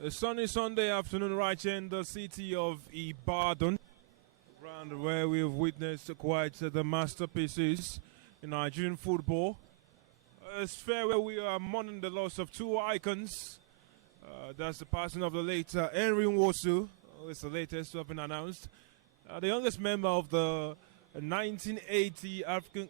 A sunny Sunday afternoon right here in the city of Ibadan, around where we have witnessed quite the masterpieces in Nigerian football. It's fair where we are mourning the loss of two icons. That's the passing of the late Henry Nwosu. It's the latest to have been announced. The youngest member of the 1980 African.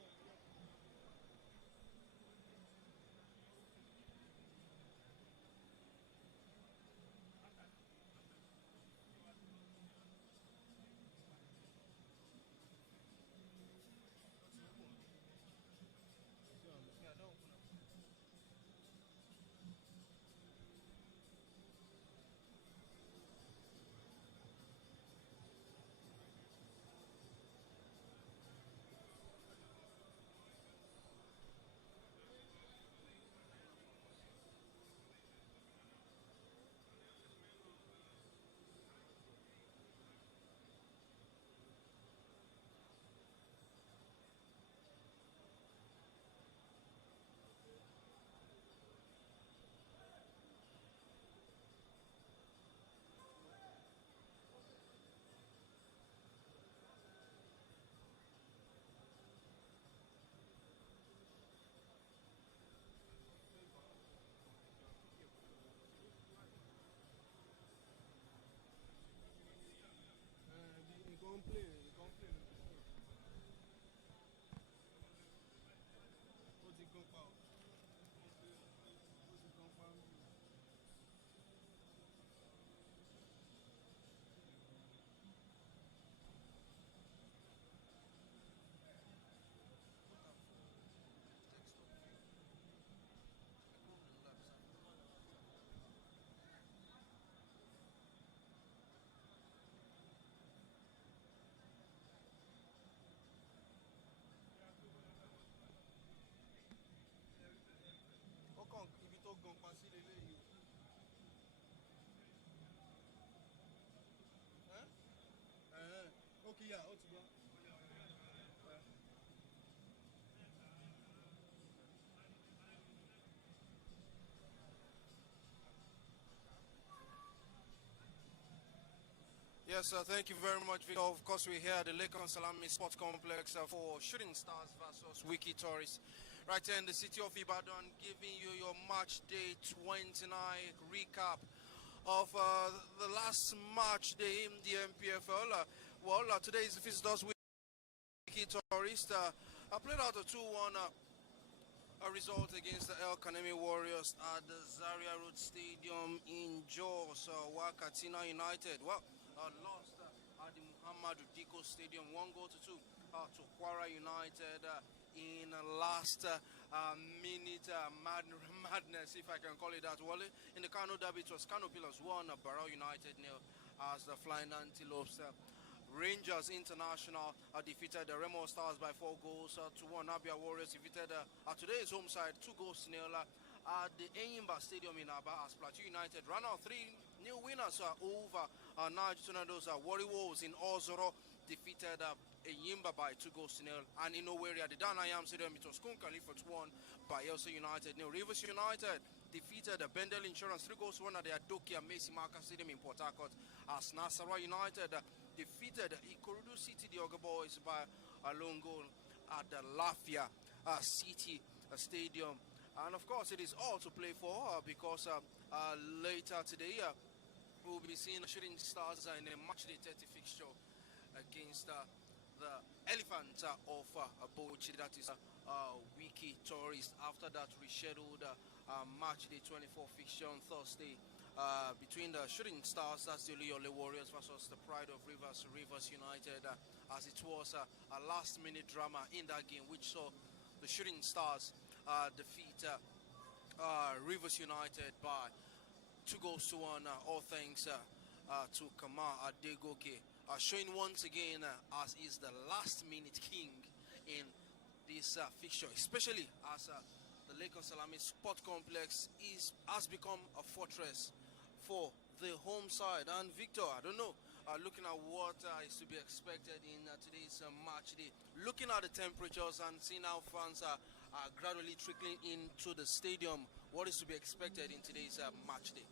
Okay, yeah, what's go? Yes, thank you very much, Victor. Of course, we're here at the Lake Salami Sports Complex for Shooting Stars versus WIKKI Tourists. Right here in the city of Ibadan, giving you your match day 29 recap of the last match day in the NPFL. Today is the visitors WIKKI Tourists. I played out a 2-1 a result against the El Kanemi Warriors at the Zaria Road Stadium in Jos. Katsina United lost at the Muhammadu Diko Stadium 1-2 to Kwara United in last minute madness, if I can call it that. Well, in the Kano Derby, it was Kano Pillars 1, Barrow United 0 as the Flying Antelopes. Rangers International defeated the Remo Stars by 4 goals to 1. Abia Warriors defeated today's home side 2-0 at the Enyimba Stadium in Aba as Plateau United ran out 3 new winners over Niger Tornadoes. Warri Wolves in Ozoro defeated Enyimba by 2-0. And in Owerri, the Danayam Stadium, it was Kunkali for 2-1 by Elsa United. Rivers United defeated Bendel Insurance 3-1 at the Adokia Macy Marker Stadium in Port Harcourt as Nasarawa United defeated Ikorodu City, the Ogre Boys, by a lone goal at the Lafia City Stadium. And of course, it is all to play for because later today we'll be seeing Shooting Stars in a matchday 30 fixture against the Elephant of Bauchi, that is WIKKI Tourists. After that, we scheduled matchday 24 fixture on Thursday between the Shooting Stars, that's the Oluyole Warriors, versus the Pride of Rivers United, as it was a last-minute drama in that game, which saw the Shooting Stars defeat Rivers United by 2-1, all thanks to Kama Adegoke, showing once again as is the last-minute king in this fixture, especially as the Lagos Salami Sport Complex has become a fortress for the home side. And Victor, I don't know, looking at what is to be expected in today's match day, looking at the temperatures and seeing how fans are gradually trickling into the stadium, what is to be expected in today's match day?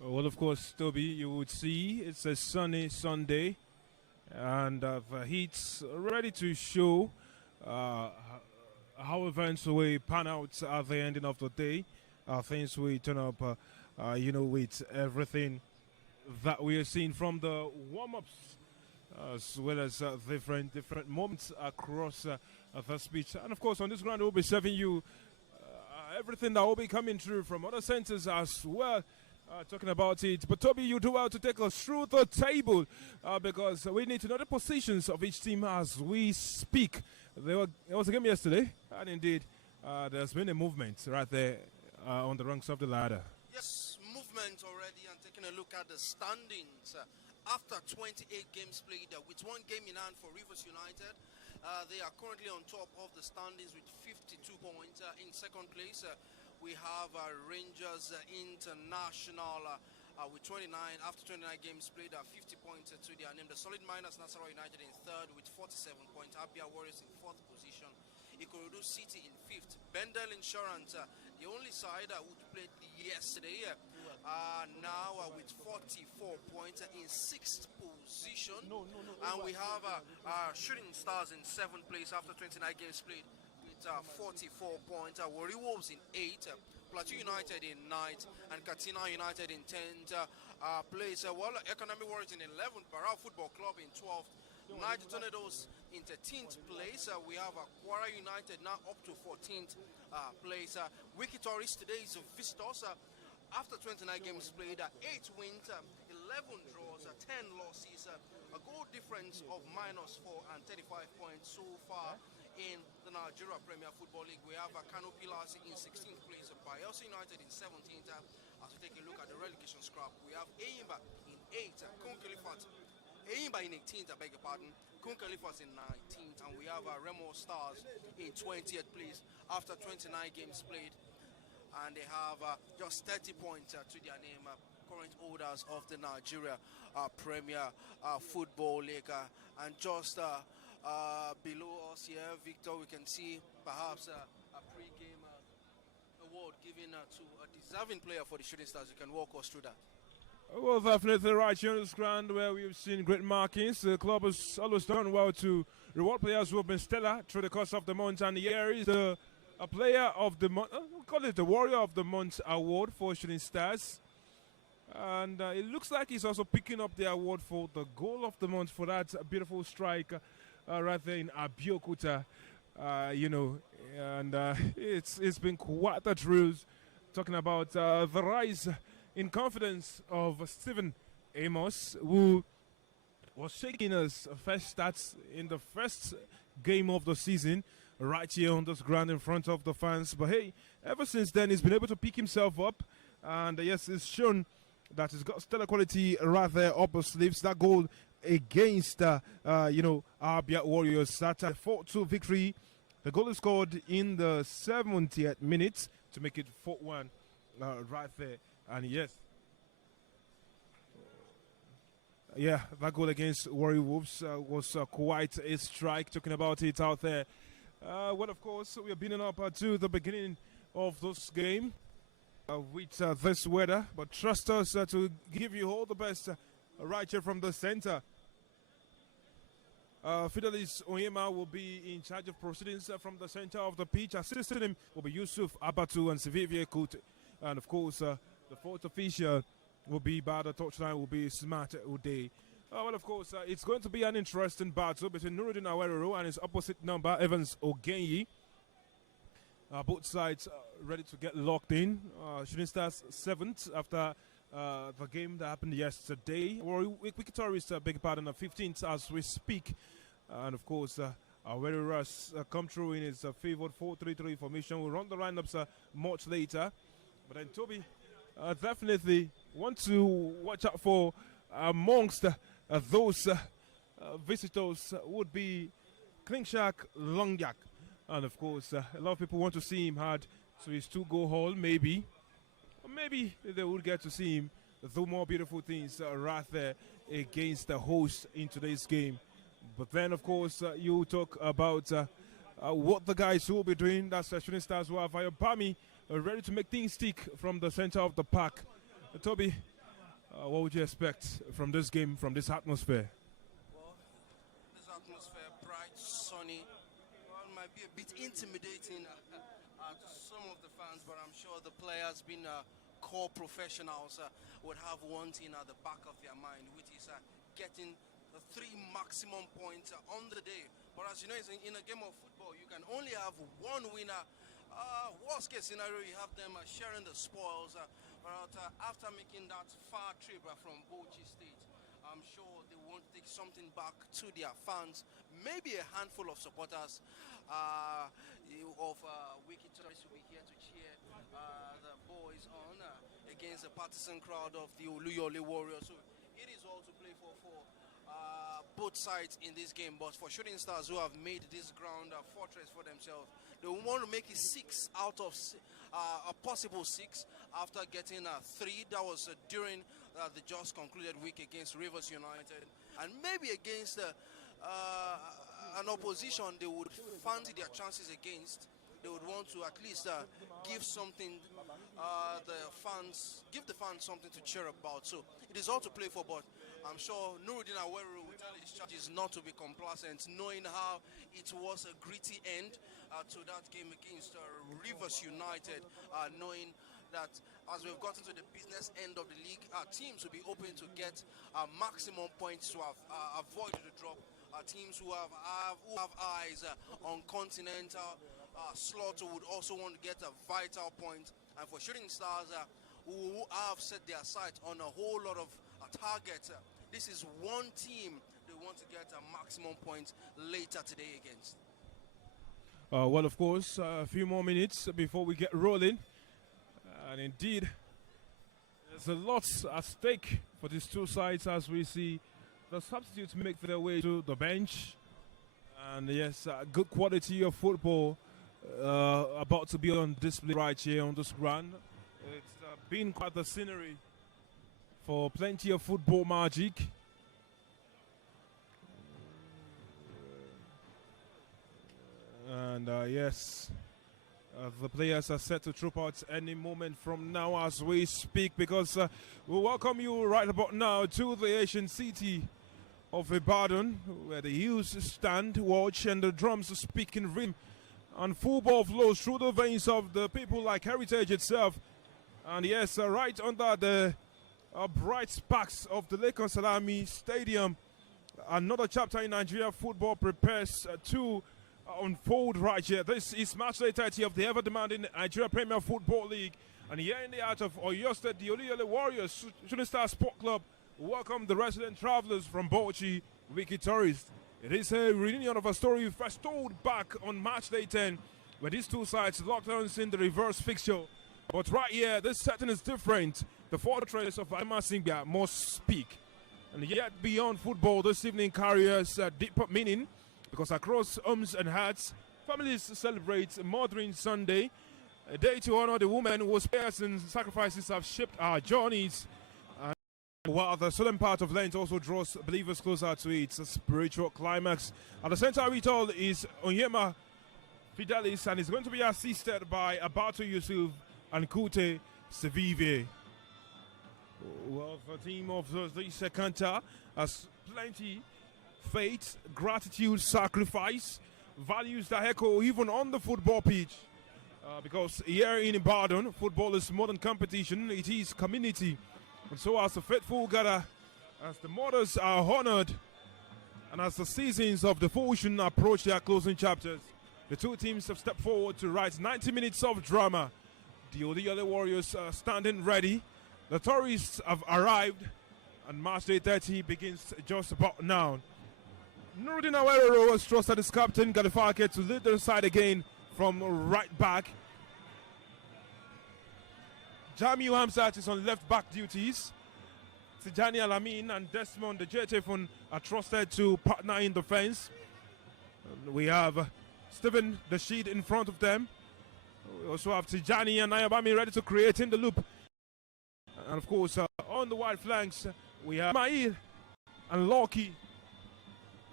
Well, of course, Toby, you would see it's a sunny Sunday, and the heat's ready to show uh, how events will pan out at the ending of the day. Things will turn up, with everything that we are seeing from the warm-ups as well as different moments across the speech. And of course, on this ground, we'll be serving you everything that will be coming through from other centers as well. Talking about it, but Toby, you do well to take us through the table because we need to know the positions of each team as we speak. There was a game yesterday, and indeed, there's been a movement right there on the ranks of the ladder. Yes, movement already, and taking a look at the standings. After 28 games played, with one game in hand for Rivers United, they are currently on top of the standings with 52 points. In second place, we have Rangers International with 29. After 29 games played, 50 points to their name. The Solid Miners Nasarawa United in third with 47 points. Abia Warriors in fourth position. Ikorodu City in fifth. Bendel Insurance, the only side who played yesterday, now with 44 points in sixth position. And we have Shooting Stars in seventh place after 29 games played. 44 points. Warri Wolves in 8th, Plateau United in 9th, and Katsina United in 10th place. Economic Warriors in 11th, Barra Football Club in 12th, Niger Tornadoes in 13th place. We have Kwara United now up to 14th place. WIKKI Tourists today is visitors. After 29 games played, 8 wins, 11 draws, 10 losses, a goal difference of -4 and 35 points so far. In the Nigerian Premier Football League, we have Kano Pillars in 16th place, Bayelsa United in 17th. As we take a look at the relegation scrap, we have Eyimba in 8th, Eyimba in 18th, I beg your pardon, Kunkalifas in 19th, and we have Remo Stars in 20th place after 29 games played, and they have just 30 points to their name. Current holders of the Nigeria Premier Football League, and just below us here, Victor, we can see perhaps a pre-game award given to a deserving player for the Shooting Stars. You can walk us through that. Well, definitely right here on this ground where we've seen great markings. The club has always done well to reward players who have been stellar through the course of the month. And here is a player of the month, we'll call it the Warrior of the Month award for Shooting Stars. And it looks like he's also picking up the award for the Goal of the Month for that beautiful strike right there in Abeokuta. And it's been quite a thrill talking about the rise in confidence of Stephen Amos, who was shaking his first starts in the first game of the season right here on this ground in front of the fans. But hey, ever since then, he's been able to pick himself up. And yes, it's shown that he's got stellar quality right there up his sleeves. That goal against, Abia Warriors, that 4-2 victory. The goal is scored in the 70th minute to make it 4-1 right there. And yes, that goal against Warri Wolves was quite a strike, talking about it out there. Well, of course, we are building up to the beginning of this game with this weather, but trust us to give you all the best right here from the center. Fidelis Oyema will be in charge of proceedings from the center of the pitch. Assisting him will be Yusuf Abatu and Sevivie Kute. And of course, the fourth official will be by the touchline, will be Smart Uday. Well, of course, it's going to be an interesting battle between Nuruddin Awerero and his opposite number, Evans Ogenyi. Both sides ready to get locked in. Shooting Stars 7th after the game that happened yesterday. WIKKI Tourists, beg pardon, 15th as we speak. And of course, Awerero has come through in his favored 4-3-3 formation. We'll run the lineups much later. But then Toby, definitely want to watch out for amongst those visitors would be Klingshak Longyak. And of course, a lot of people want to see him add to his 2-goal haul, maybe. Or maybe they will get to see him do more beautiful things right there against the host in today's game. But then, of course, you talk about what the guys will be doing. That's Shooting Stars who have Ayobami ready to make things stick from the center of the park. Toby, What would you expect from this game, from this atmosphere? Well, this atmosphere, bright, sunny, well, might be a bit intimidating to some of the fans, but I'm sure the players, being core professionals, would have one thing at the back of their mind, which is getting the 3 maximum points on the day. But as you know, in a game of football, you can only have one winner. Worst case scenario, you have them sharing the spoils. But after making that far trip from Bauchi State, I'm sure they want to take something back to their fans. Maybe a handful of supporters of WIKKI Tourists will be here to cheer the boys on against the partisan crowd of the Oluyole Warriors. So it is all to play for both sides in this game. But for Shooting Stars, who have made this ground a fortress for themselves, they want to make it 6 out of a possible 6 after getting 3. That was during the just concluded week against Rivers United, and maybe against an opposition they would fancy their chances against. They would want to at least give something, give the fans something to cheer about. So it is all to play for, but I'm sure Nuruddin Aweru will tell his charges not to be complacent, knowing how it was a gritty end to that game against Rivers United, knowing that as we've gotten to the business end of the league, teams will be open to get maximum points to avoid the drop. Teams who have eyes on continental slaughter would also want to get a vital point. And for Shooting Stars, who have set their sights on a whole lot of targets, this is one team they want to get a maximum point later today against. Well, of course, a few more minutes before we get rolling. And indeed, there's a lot at stake for these two sides as we see the substitutes make their way to the bench. And yes, good quality of football about to be on display right here on this ground. It's been quite the scenery for plenty of football magic. And yes, the players are set to troop out any moment from now as we speak, because we welcome you right about now to the ancient city of Ibadan, where the hills stand, watch, and the drums speak in rhythm, and football flows through the veins of the people like heritage itself. And yes, right under the bright sparks of the Lagos Salami Stadium, another chapter in Nigerian football prepares to unfold right here. This is match day 30 of the ever-demanding Nigerian Premier Football League. And here in the heart of Oyo State, the Oluyole Warriors Shooting Star Sport Club welcome the resident travelers from Bauchi, WIKKI Tourists. It is a reunion of a story first told back on match day 10, where these two sides locked arms in the reverse fixture. But right here, this setting is different. The fortress of Amasinga must speak. And yet beyond football, this evening carries a deeper meaning, because across homes and hearts, families celebrate Mothering Sunday, a day to honor the women whose prayers and sacrifices have shaped our journeys. While the southern part of Lent also draws believers closer to its spiritual climax. At the center of it all is Onyema Fidelis, and is going to be assisted by Abato Yusuf and Kute Sevive. Well, the team of this Kanta has plenty faith, gratitude, sacrifice, values that echo even on the football pitch. Because here in Ibadan, football is more than competition, it is community. And so as the faithful gather, as the mothers are honored, and as the seasons of devotion approach their closing chapters, the two teams have stepped forward to write 90 minutes of drama. The Oluyole Warriors are standing ready. The tourists have arrived, and match day 30 begins just about now. Nuruddin Aweru was trusted as captain Gadifake to lead the side again from right back. Jamiu Hamzat is on left back duties. Tijani Alamin and Desmond the Jetefon are trusted to partner in defense. We have Stephen Dashid in front of them. We also have Tijani and Ayabami ready to create in the loop. And of course, on the wide flanks, we have Mail and Loki.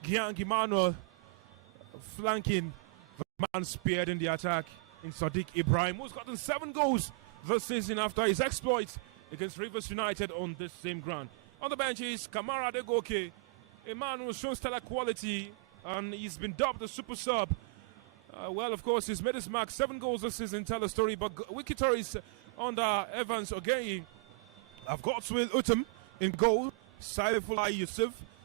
Giang Emmanuel flanking the man speared in the attack in Sadiq Ibrahim, who's gotten 7 goals this season after his exploits against Rivers United on this same ground. On the bench is Kamara Adegoke, a man who's shown stellar quality, and he's been dubbed the super sub. Well, of course, he's made his mark, 7 goals this season, tell the story. But WIKKI Tories under Evans Ogeyi. I've got Will Utum in goal, Saifullah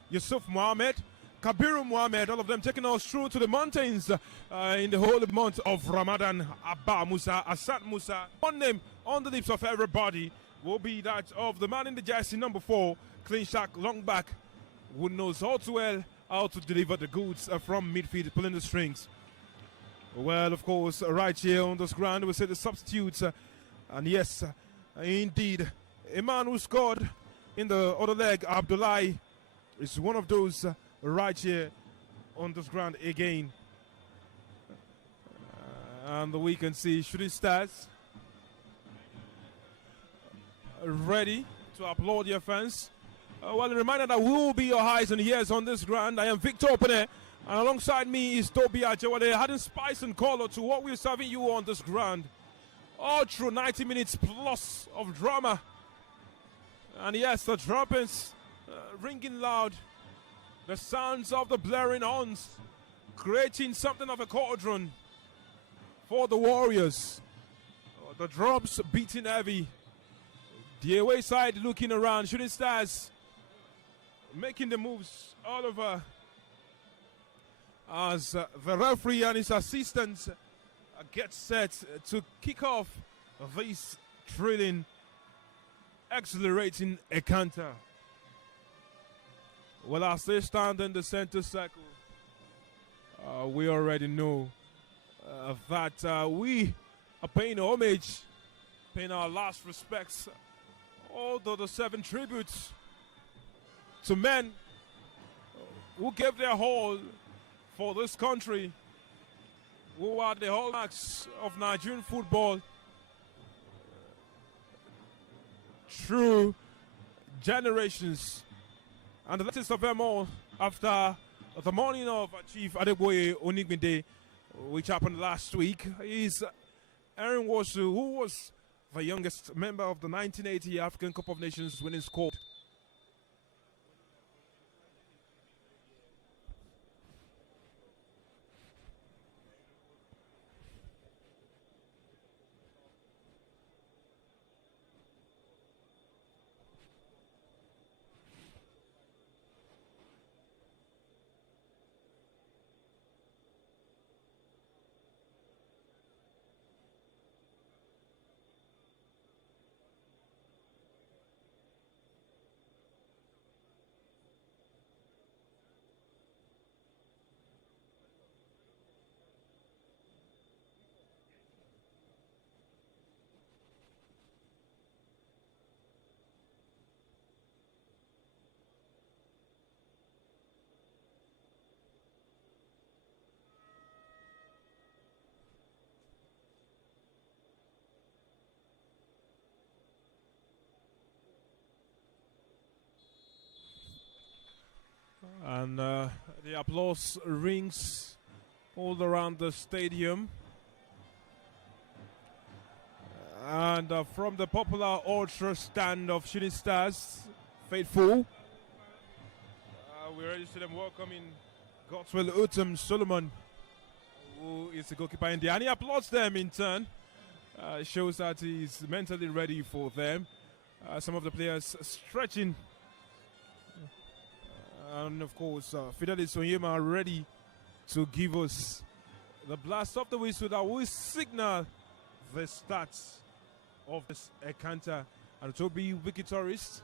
Yusuf Mohammed, Kabiru Mohammed, all of them taking us through to the mountains in the holy month of Ramadan. Abba Musa, Asad Musa. One name on the lips of everybody will be that of the man in the jersey, number 4, clean shot, long back, who knows all too well how to deliver the goods from midfield, pulling the strings. Well, of course, right here on this ground, we see the substitutes. And yes, indeed, a man who scored in the other leg, Abdullahi, is one of those right here on this ground again. And we can see Shooting Stars ready to applaud their fans. Well, a reminder that we will be your eyes and ears on this ground. I am Victor Opene, and alongside me is Toby Ajewade, adding spice and color to what we're serving you on this ground. All through 90 minutes plus of drama. And yes, the trumpets ringing loud. The sounds of the blaring horns, creating something of a cauldron for the Warriors. The drums beating heavy. The away side looking around. Shooting Stars making the moves all over as the referee and his assistants get set to kick off this thrilling, exhilarating encounter. Well, as they stand in the center circle, we already know that we are paying homage, paying our last respects, although the 7 tributes to men who gave their all for this country, who are the hallmarks of Nigerian football through generations. And the latest of them all, after the morning of Chief Adegboye Onigbinde, which happened last week, is Aaron Wosu, who was the youngest member of the 1980 African Cup of Nations winning squad. And the applause rings all around the stadium. And from the popular ultra stand of Shooting Stars, faithful, we're ready to see them welcoming Godswill Utum Solomon, who is the goalkeeper in there. And he applauds them in turn. Shows that he's mentally ready for them. Some of the players stretching. And of course, Fidelis Onyema ready to give us the blast of the whistle that will signal the start of this encounter. And it will be WIKKI Tories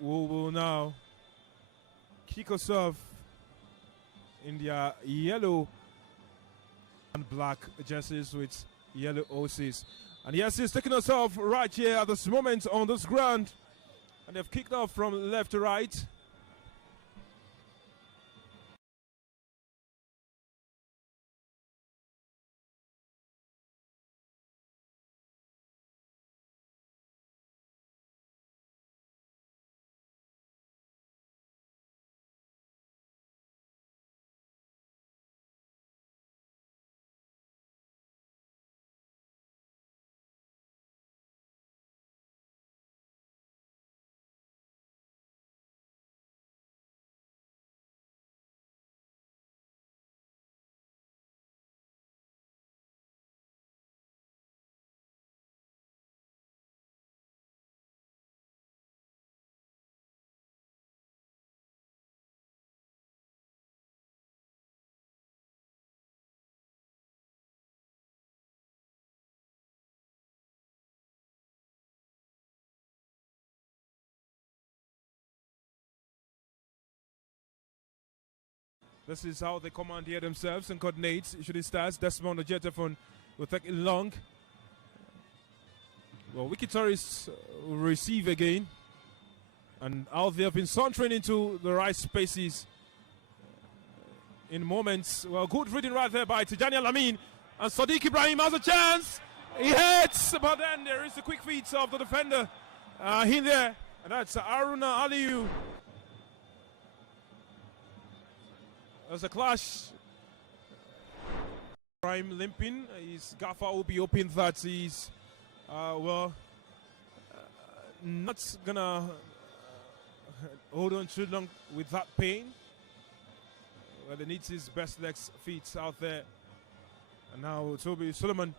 who will now kick us off in their yellow and black jerseys with yellow OCs. And yes, he's taking us off right here at this moment on this ground. And they've kicked off from left to right. This is how they commandeer themselves and coordinate. Shooting Stars, Desmond Ojetefon will take it long. Well, WIKKI Tourists will receive again. And out they have been sauntering into the right spaces in moments. Well, good reading right there by Tijani Alamin. And Sadiq Ibrahim has a chance. He hits, but then there is the quick feet of the defender in there. And that's Aruna Aliyu. There's a clash. Ibrahim limping. His gaffer will be hoping that he's, not gonna hold on too long with that pain. Well, he needs his best legs feet out there. And now Toby Solomon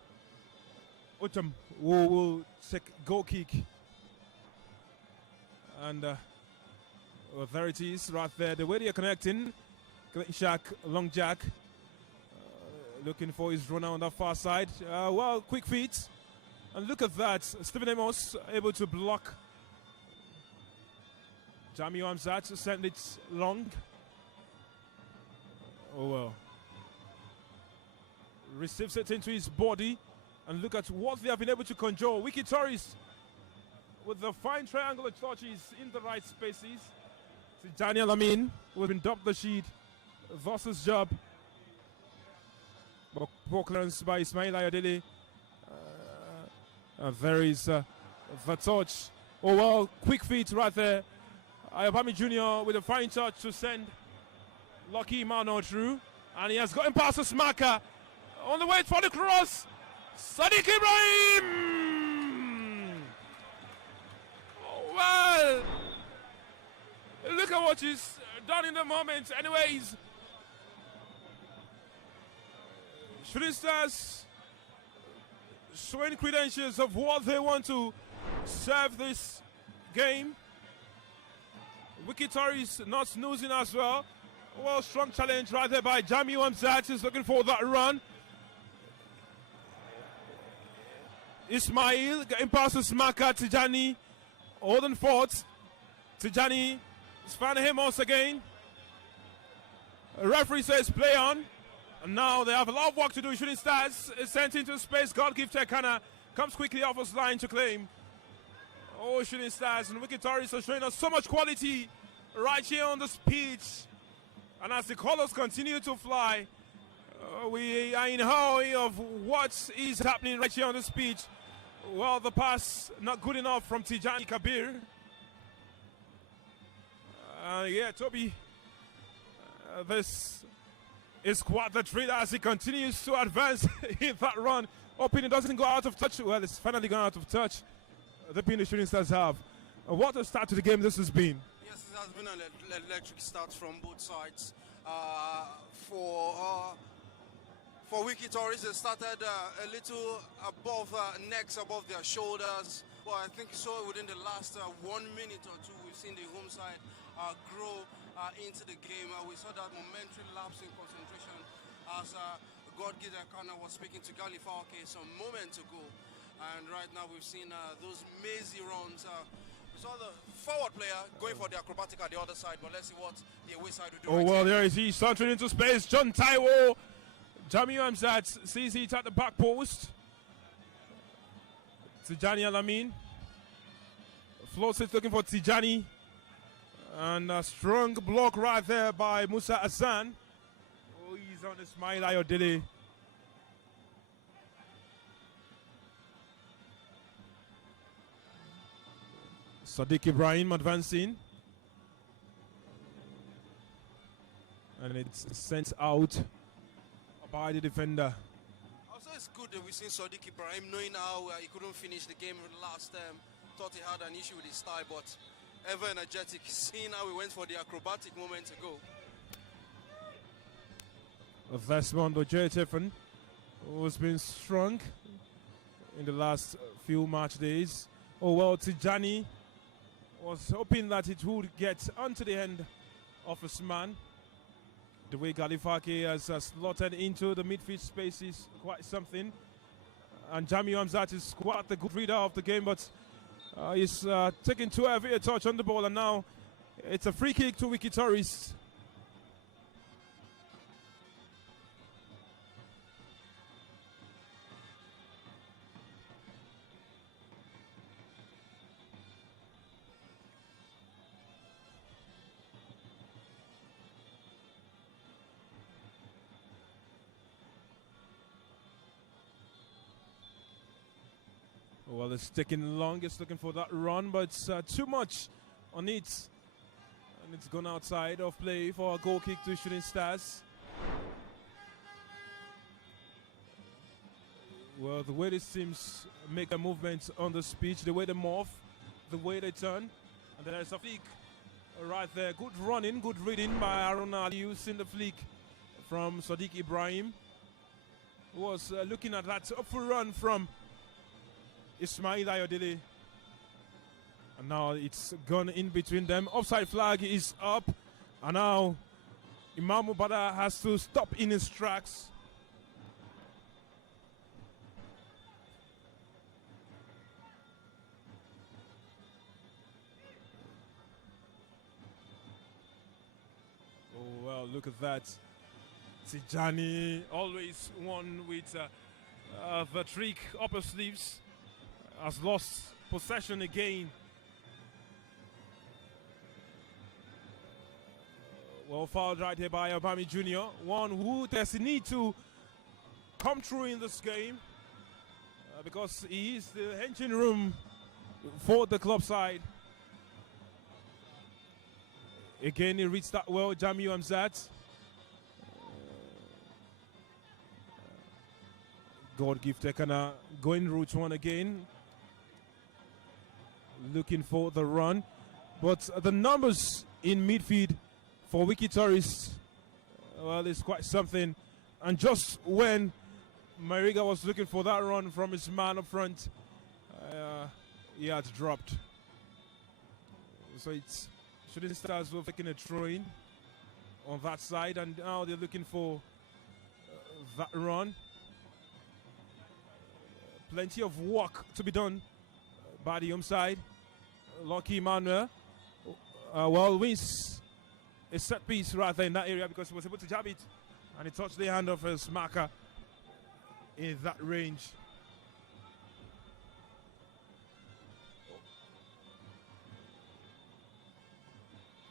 Utam will take goal kick. And well, there it is right there. The way they are connecting. Shaq, long jack. Looking for his runner on the far side. Well, quick feet. And look at that. Stephen Amos able to block. Jamiu Hamzat sent it long. Oh well. Receives it into his body. And look at what they have been able to conjure. WIKKI Tourists with the fine triangular touches in the right spaces. Daniel Amin will been dumped the sheet. Thus his job. Poor clearance by Ismail Ayodele. There is the touch. Oh well, quick feet right there. Ayobami Jr. with a fine touch to send Lucky Mano through. And he has gotten past the smacker. On the way for the cross. Sadiq Ibrahim! Oh, well, look at what he's done in the moment. Anyways, Shooting Stars showing credentials of what they want to serve this game. WIKKI Tourists not snoozing as well. Well, strong challenge right there by Jamiu Hamzat. He's looking for that run. Ismail getting past the smacker. Tijani holding fort. Tijani is finding him once again. The referee says play on. And now they have a lot of work to do. Shooting Stars is sent into space. God gift Tekana comes quickly off his line to claim. Oh, Shooting Stars and WIKKI Tourists are showing us so much quality right here on this pitch. And as the colors continue to fly, we are in awe of what is happening right here on this pitch. Well, the pass not good enough from Tijani Kabir. Yeah, Toby, this is quite the treat as he continues to advance in that run. Hoping it doesn't go out of touch. Well, it's finally gone out of touch. The Phoenix Shooting Stars have. What a start to the game this has been. Yes, it has been an electric start from both sides. For WIKKI Tourists, it started a little above necks, above their shoulders. Well, I think so within the last 1 minute or two, we've seen the home side grow into the game. We saw that momentary lapse in concentration as Godgid Akana was speaking to Galifalke some moments ago. And right now we've seen those mazy runs. We saw the forward player going for the acrobatic at the other side, but let's see what the away side will do. Oh, right well, there is he sauntering into space. John Taiwo. Jamiu Hamzat sees it at the back post. Tijani Alamin. Floats it looking for Tijani. And a strong block right there by Musa Hassan. Oh, he's on the Ismail Ayodele. Sadiq Ibrahim advancing. And it's sent out by the defender. Also, it's good that we've seen Sadiq Ibrahim knowing how he couldn't finish the game last time. Thought he had an issue with his thigh, but ever energetic. Seeing how he went for the acrobatic moment ago. Desmond Ojetefon, who's been strong in the last few match days. Oh well, Tijani was hoping that it would get onto the end of his man. The way Galifake has slotted into the midfield space is quite something. And Jamiu Hamzat is quite the good reader of the game, but he's taking too heavy a touch on the ball, and now it's a free kick to WIKKI Tourists. Well, it's taking long. It's looking for that run, but it's too much on it. And it's gone outside of play for a goal kick to Shooting Stars. Well, the way these teams make their movements on the pitch, the way they morph, the way they turn. And there's a flick right there. Good running, good reading by Aaron Aliou. Seen the flick from Sadiq Ibrahim. Who was looking at that upper run from Ismail Ayodele. And now it's gone in between them. Offside flag is up. And now Imam Mubada has to stop in his tracks. Oh, well, look at that. Tijani always one with the trick upper sleeves. Has lost possession again. Well, fouled right here by Obami Jr. One who there's a need to come through in this game because he is the engine room for the club side. Again, he reached that well, Jamiu Amzat. God give Tekana going route one again. Looking for the run. But the numbers in midfield for WIKKI Tourists, well, it's quite something. And just when Mariga was looking for that run from his man up front, he had dropped. So it's Shooting Stars were taking a throw-in on that side, and now they're looking for that run. Plenty of work to be done by the home side. Lucky Emmanuel, well, wins a set piece right there in that area because he was able to jab it, and he touched the hand of his marker in that range.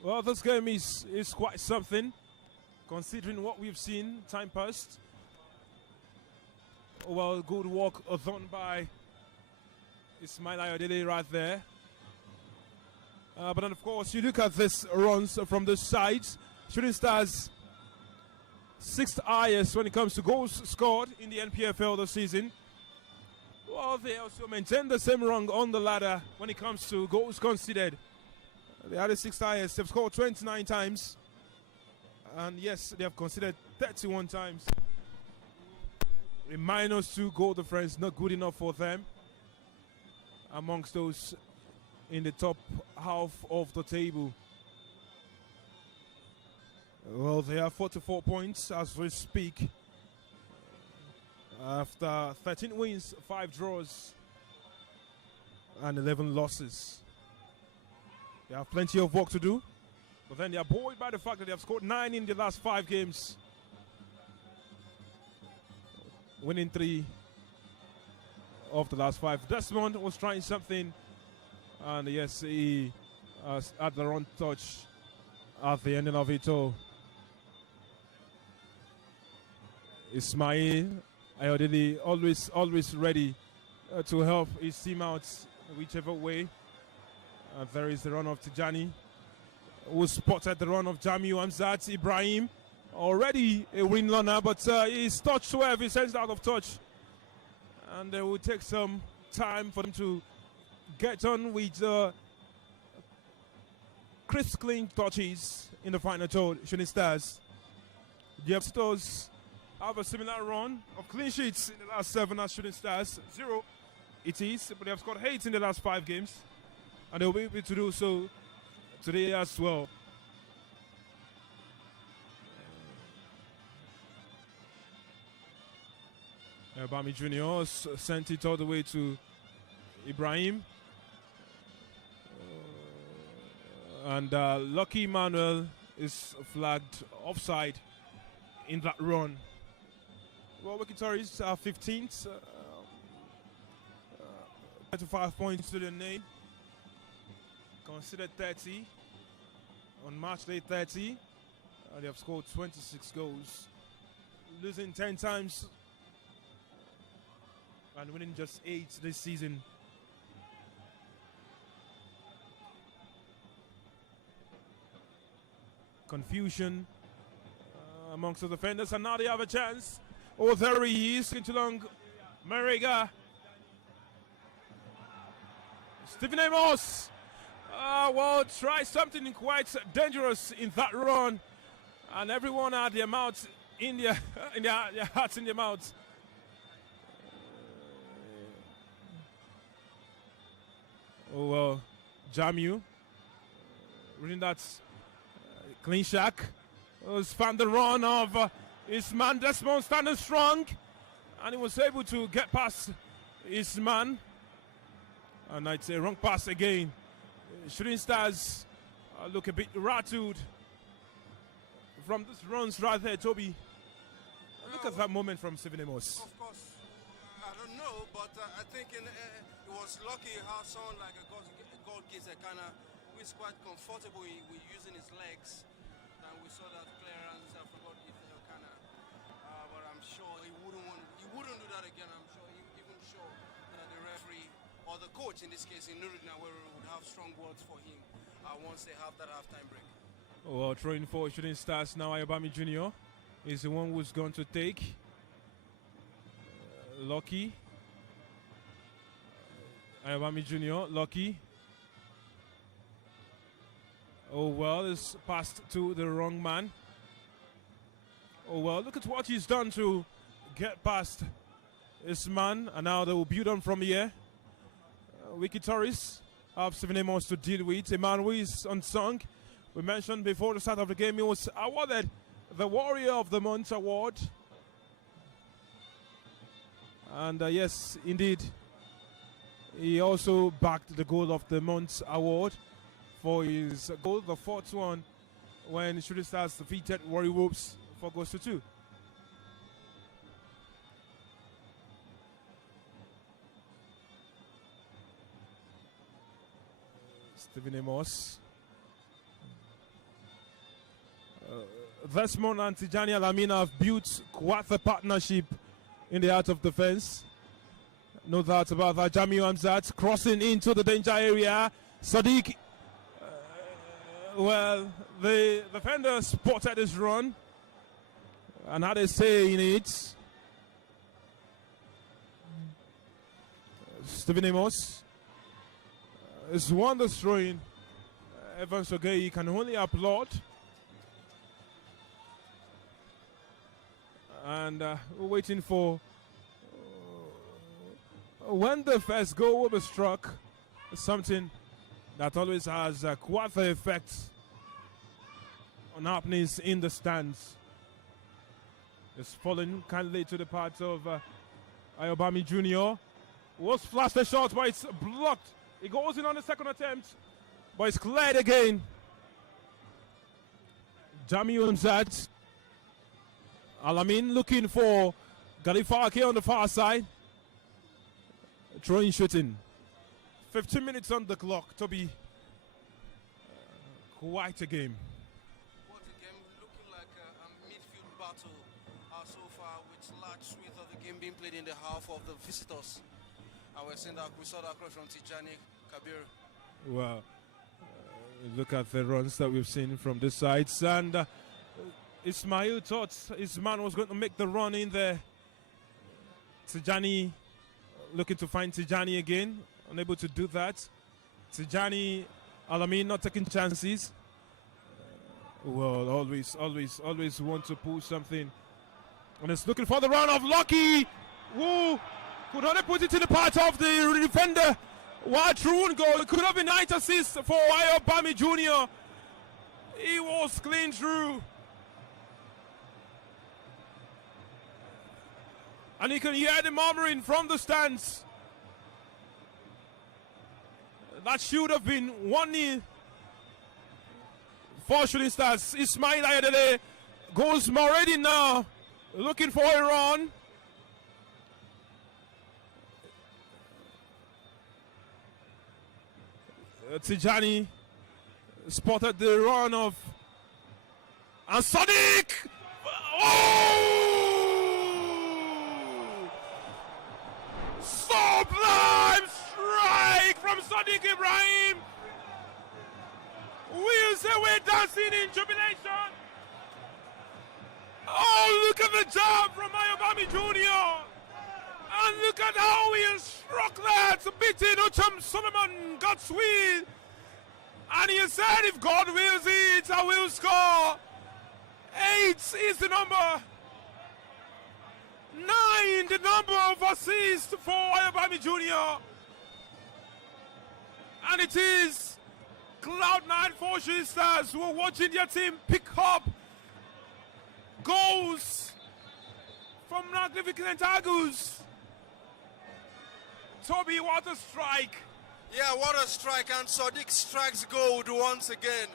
Well, this game is quite something, considering what we've seen time past. Well, good work done by Ismail Ayodele right there. But then, of course, you look at this runs from the sides. Shooting Stars 6th highest when it comes to goals scored in the NPFL this season. Well, they also maintain the same rung on the ladder when it comes to goals conceded. They are the 6th highest. They've scored 29 times. And yes, they have conceded 31 times. A -2 goal difference, not good enough for them. Amongst those in the top half of the table. Well, they have 44 points as we speak. After 13 wins, 5 draws, and 11 losses. They have plenty of work to do, but then they are buoyed by the fact that they have scored 9 in the last 5 games. Winning 3 of the last 5. Desmond was trying something, and yes, he had the wrong touch at the ending of it all. Ismail Ayodele always ready to help his team out whichever way. There is the run of Tijani, who spotted the run of Jamiu Amzat Ibrahim. Already a win runner, but he's touched 12, he sends out of touch. And it will take some time for them to get on with crisp, clean touches in the final third. Shooting Stars. The Stars have a similar run of clean sheets in the last 7 as Shooting Stars. 0 it is, but they have scored 8 in the last 5 games. And they'll be able to do so today as well. Bami Jr. sent it all the way to Ibrahim. And Lucky Emmanuel is flagged offside in that run. Well, WIKKI Tourists are 15th. 35 points to the name. Considered 30 on March day 30. They have scored 26 goals, losing 10 times and winning just 8 this season. confusion amongst the defenders, and now they have a chance. Oh, there he is, into long Mariga. Stephen Amos. Well, try something quite dangerous in that run, and everyone had their mouths in their hearts in their mouths. Oh well, Jamu reading that clean shack. Was found the run of his man Desmond standing strong, and he was able to get past his man. And I'd say wrong pass again. Shooting Stars look a bit rattled from these runs right there, Toby. Look at that moment from Stephen Amos. Of course, I don't know, but I think it was lucky how someone like a goal getter kind of was quite comfortable with using his legs. And we saw that clearance. I forgot if they were kind of, but I'm sure he wouldn't do that again. I'm sure even sure that the referee or the coach in this case in Nuruddin would have strong words for him once they have that halftime break. Well, throwing for Shooting Stars now, Ayobami Jr. is the one who's going to take. Lucky. Ayobami Jr., Lucky. Oh well, it's passed to the wrong man. Oh well, look at what he's done to get past his man, and now they will build on from here. WIKKI Tourist have 7 Amos to deal with. A man who is unsung. We mentioned before the start of the game, he was awarded the Warrior of the Month award. And yes, indeed, he also backed the Goal of the Month award for his goal, the fourth one, when Shooting Stars defeated Warrior Wolves 4 goals to 2. Stephen Amos. Desmond and Tijani Alamina have built quite a partnership in the art of defense. No doubt about that. Jamiu Hamzat crossing into the danger area. Sadiq. Well, the defender spotted his run and had a say in it. Stephen Amos is one that's throwing. Evans Ogei can only applaud. And we're waiting for when the first goal will be struck. Something that always has quite the effect on happenings in the stands. It's falling kindly to the part of Ayobami Jr. Was flashed a shot, but it's blocked. It goes in on the second attempt, but it's cleared again. Jamiu Hamzat. Alamin looking for Galifake on the far side. Throwing shooting. 15 minutes on the clock to be quite a game. What a game, looking like a midfield battle so far, with large swathe of the game being played in the half of the visitors. And we saw that across from Tijani Kabir. Well, look at the runs that we've seen from this side. And Ismail thought his man was going to make the run in there. Tijani looking to find Tijani again. Unable to do that. Tijani Alamin not taking chances. Well, always want to pull something. And it's looking for the run of Lucky, who could only put it in the part of the defender. What true goal. It could have been 9 assists for Ayobami Jr. He was clean through. And you can hear the murmuring from the stands. That should have been 1-0 for Shooting Stars. Ismail Ayadele goes already now, looking for a run. Tijani spotted the run of and Sadiq. Oh! Sublime strike from Sadiq Ibrahim. We'll say we're dancing in jubilation. Oh, look at the jab from Ayobami Jr. And look at how he struck that, beating Ucham Solomon got sweet. And he said, if God wills it, I will score. 8 is the number. 9, the number of assists for Ayobami Jr. And it is Cloud9 for Shooting Stars who are watching their team pick up goals from magnificent angles. Toby, what a strike. Yeah, what a strike, and Sadiq strikes gold once again.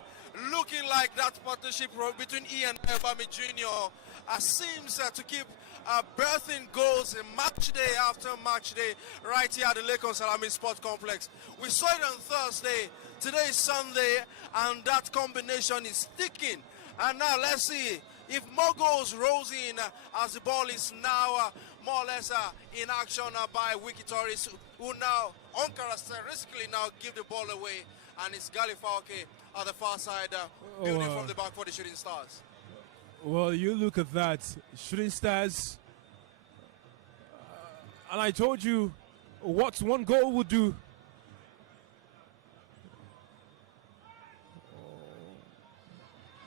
Looking like that partnership between E and Ayobami Jr. Seems to keep birthing goals in match day after match day right here at the Lake Salami Sport Complex. We saw it on Thursday, today is Sunday, and that combination is sticking. And now let's see if more goals rolls in as the ball is now more or less in action by WIKKI Tourist, who now uncharacteristically now give the ball away, and it's Galifalke at the far side building from the back for the Shooting Stars. Well, you look at that, Shooting Stars, and I told you what one goal would do.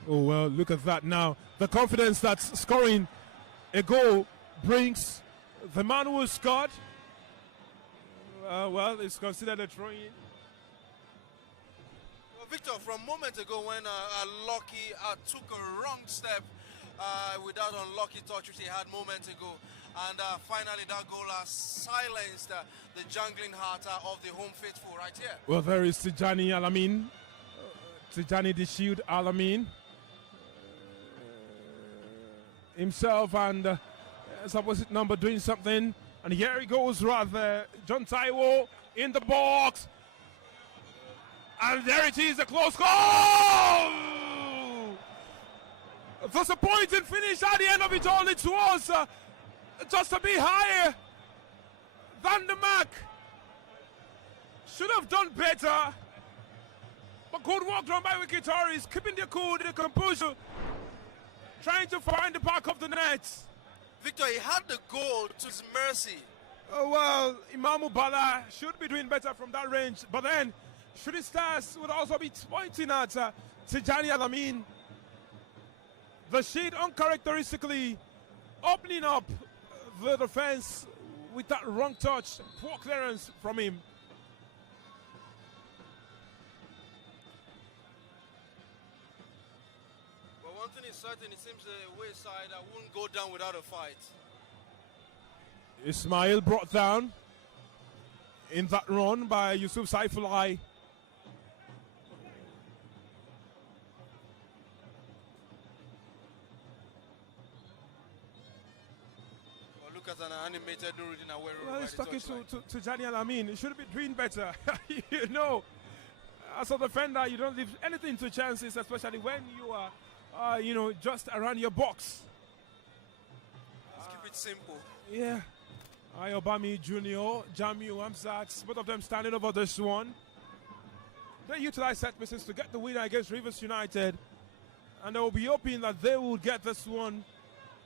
Oh, well, look at that now. The confidence that scoring a goal brings. The man who scored, well, it's considered a throw-in. Well, Victor, from a moment ago when WIKKI took a wrong step with that unlucky touch which he had moments ago, and finally that goal has silenced the jangling heart of the home faithful right here. Well, there is Tijani Alamin, Tijani the Shield Alamin himself, and his opposite number doing something, and here he goes right there. John Taiwo in the box, and there it is, a close goal. Disappointing finish at the end of it all. It was just a bit higher than the mark. Should have done better, but good work done by WIKKI Tourist, keeping the cool, the composure, trying to find the back of the net. Victor, he had the goal to his mercy. Oh, well, Imam Bala should be doing better from that range, but then Shooting Stars would also be pointing at Tijani Alamin. The sheet uncharacteristically opening up the defense with that wrong touch, poor clearance from him. But one thing is certain, it seems the wayside won't go down without a fight. Ismail brought down in that run by Yusuf Saifullah. Look at an animated Nuruddin Awero. Well, he's talking to Jani Alamin. He should be doing better. You know, as a defender, you don't leave anything to chances, especially when you are, you know, just around your box. Let's keep it simple. Yeah. Ayobami Jr., Jamiu Amzat, both of them standing over this one. They utilize set pieces to get the winner against Rivers United, and they will be hoping that they will get this one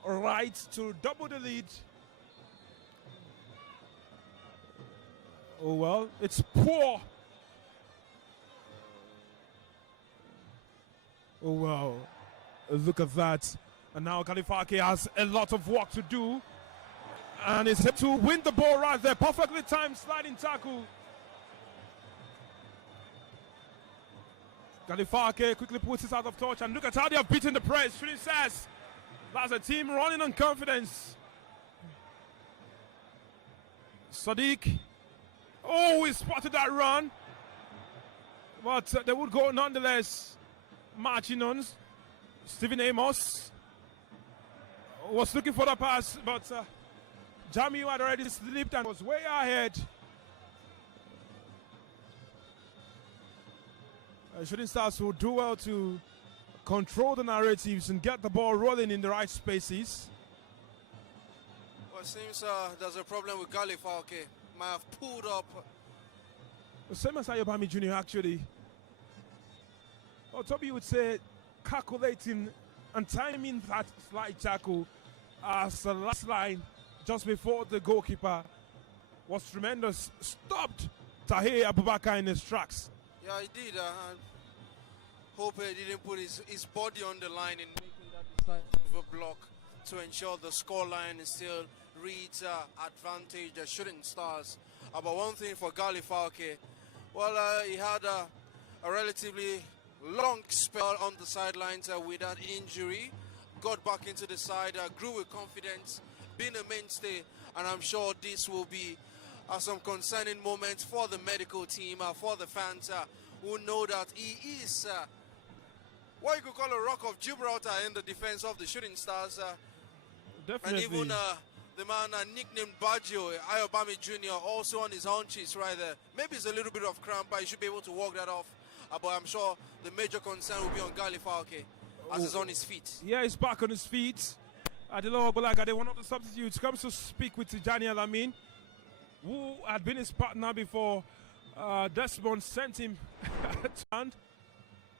right to double the lead. Oh, well, it's poor. Oh, wow. Look at that. And now Kalifaki has a lot of work to do. And is to win the ball right there. Perfectly timed sliding tackle. Kalifaki quickly puts it out of touch. And look at how they have beaten the press. Shooting Stars. That's a team running on confidence. Sadiq. Oh, he spotted that run. But they would go nonetheless. Marching on. Stephen Amos was looking for the pass, but Jamiu had already slipped and was way ahead. Shooting Stars will do well to control the narratives and get the ball rolling in the right spaces. Well, it seems there's a problem with Galifalke. Might have pulled up. The same as Ayobami Jr. actually. or Toby would say, calculating and timing that slide tackle as the last line just before the goalkeeper was tremendous. Stopped Tahir Abubakar in his tracks. Yeah, he did. Hope he didn't put his body on the line in making that decisive block to ensure the scoreline still reads advantage the Shooting Stars. But one thing for Gali Falke, well, he had a relatively long spell on the sidelines with that injury. Got back into the side, grew with confidence, being a mainstay, and I'm sure this will be some concerning moments for the medical team, for the fans who know that he is what you could call a rock of Gibraltar in the defense of the Shooting Stars. Definitely. And even the man nicknamed Baggio, Ayobami Jr., also on his haunches right there. Maybe it's a little bit of cramp, but he should be able to walk that off. But I'm sure the major concern will be on Gali Falke as he's on his feet. Yeah, he's back on his feet. Adilo Ogbolagade, one of the substitutes, comes to speak with Tijani Alamin, who had been his partner before Desmond sent him to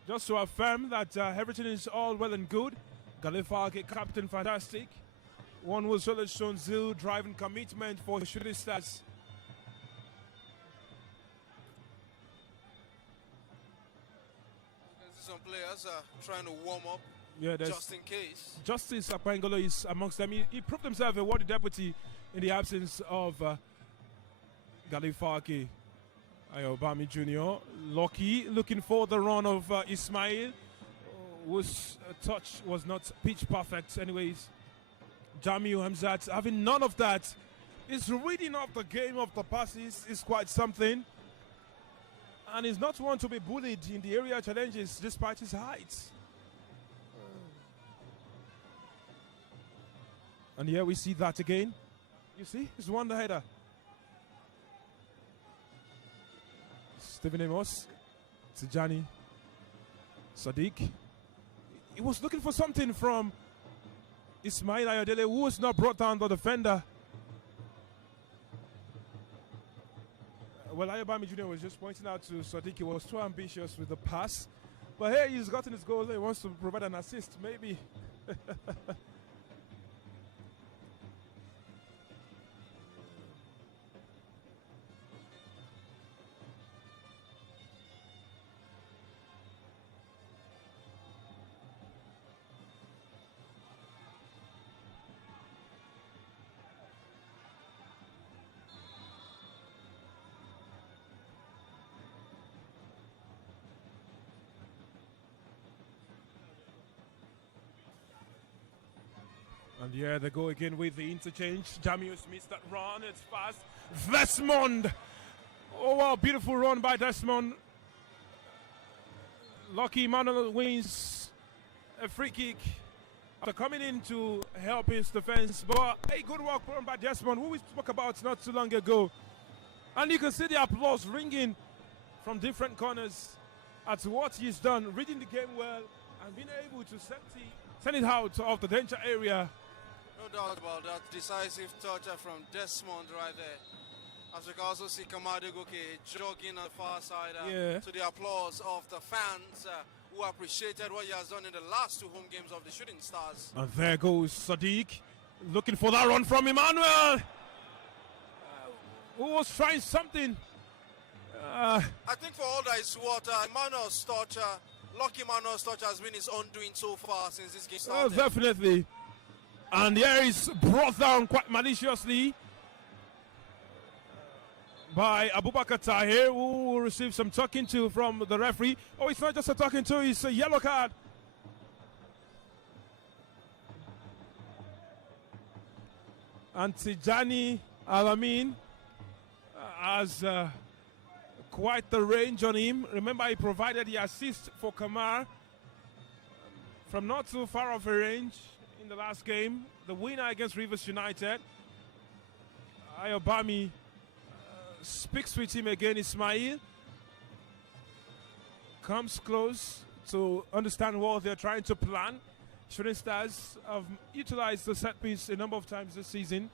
just to affirm that everything is all well and good. Gali Falke, captain, fantastic. One who's always shown zeal, drive, and commitment for Shooting Stars. Some players are trying to warm up, just in case. Justice Apangolo is amongst them. He proved himself a worthy deputy in the absence of Gali Falke. Ayobami Jr. Lucky looking for the run of Ismail, whose touch was not pitch perfect. Anyways, Jamiu Hamzat having none of that. His reading of the game of the passes is quite something. And he's not one to be bullied in the area challenges despite his height. And here we see that again. You see, it's one header. Stephen Amos, Tijani, Sadiq. He was looking for something from Ismail Ayodele, who was not brought down the defender. Well, Ayobami Jr. was just pointing out to Sadiq he was too ambitious with the pass. But here he's gotten his goal. He wants to provide an assist, maybe. And yeah, they go again with the interchange. Jamius missed that run. It's fast. Desmond! Oh, wow, beautiful run by Desmond. Lucky Manuel wins a free kick after coming in to help his defense. But a good work run by Desmond, who we spoke about not too long ago. And you can see the applause ringing from different corners at what he's done, reading the game well and being able to send it out of the danger area. No doubt about that. Decisive touch from Desmond right there. As we can also see Kamade Goke jogging on the far side to the applause of the fans who appreciated what he has done in the last two home games of the Shooting Stars. And there goes Sadiq looking for that run from Emmanuel, who was trying something. I think for all that is what Emmanuel's touch, Lucky Emmanuel's touch has been his undoing so far since this game started. Oh, definitely. And here is brought down quite maliciously by Abubakar Tahir, who received some talking to from the referee. Oh, it's not just a talking to, it's a yellow card. And Tijani Alamin has quite the range on him. Remember, he provided the assist for Kamar from not too far of a range in the last game. The winner against Rivers United. Ayobami speaks with him again. Ismail comes close to understand what they're trying to plan. Shooting Stars have utilized the set piece a number of times this season.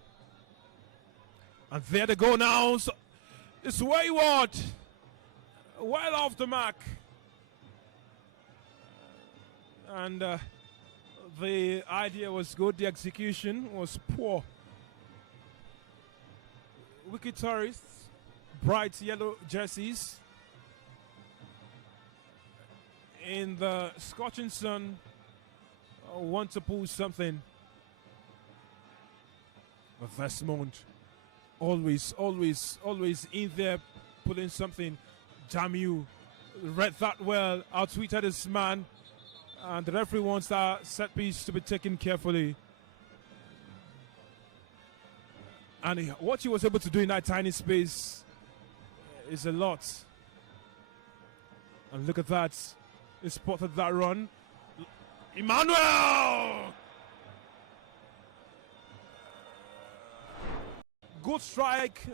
And there they go now. So it's wayward. Well off the mark. and the idea was good, the execution was poor. WIKKI tourists, bright yellow jerseys in the scorching sun, want to pull something. But Desmond, always in there pulling something. Jamiu read that well, out-tweeted this man, and the referee wants that set piece to be taken carefully. And what he was able to do in that tiny space is a lot. And look at that. He spotted that run. Emmanuel! Good strike.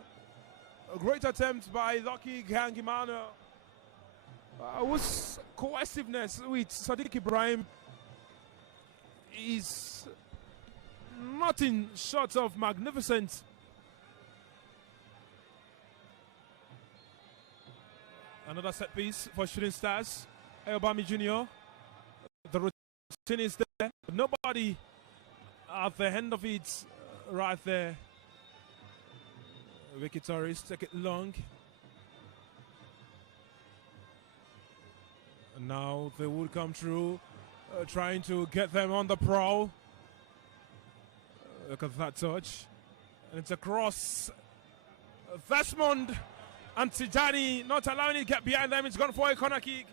A great attempt by Lucky Gang Emmanuel. Was cohesiveness with Sadiq Ibrahim is nothing short of magnificent. Another set piece for Shooting Stars. Ayobami Jr. The routine is there. Nobody at the end of it right there. WIKKI tourists take it long. And now they will come through, trying to get them on the prowl. Look at that touch. And it's across. Desmond and Tijani not allowing it to get behind them. It's gone for a corner kick.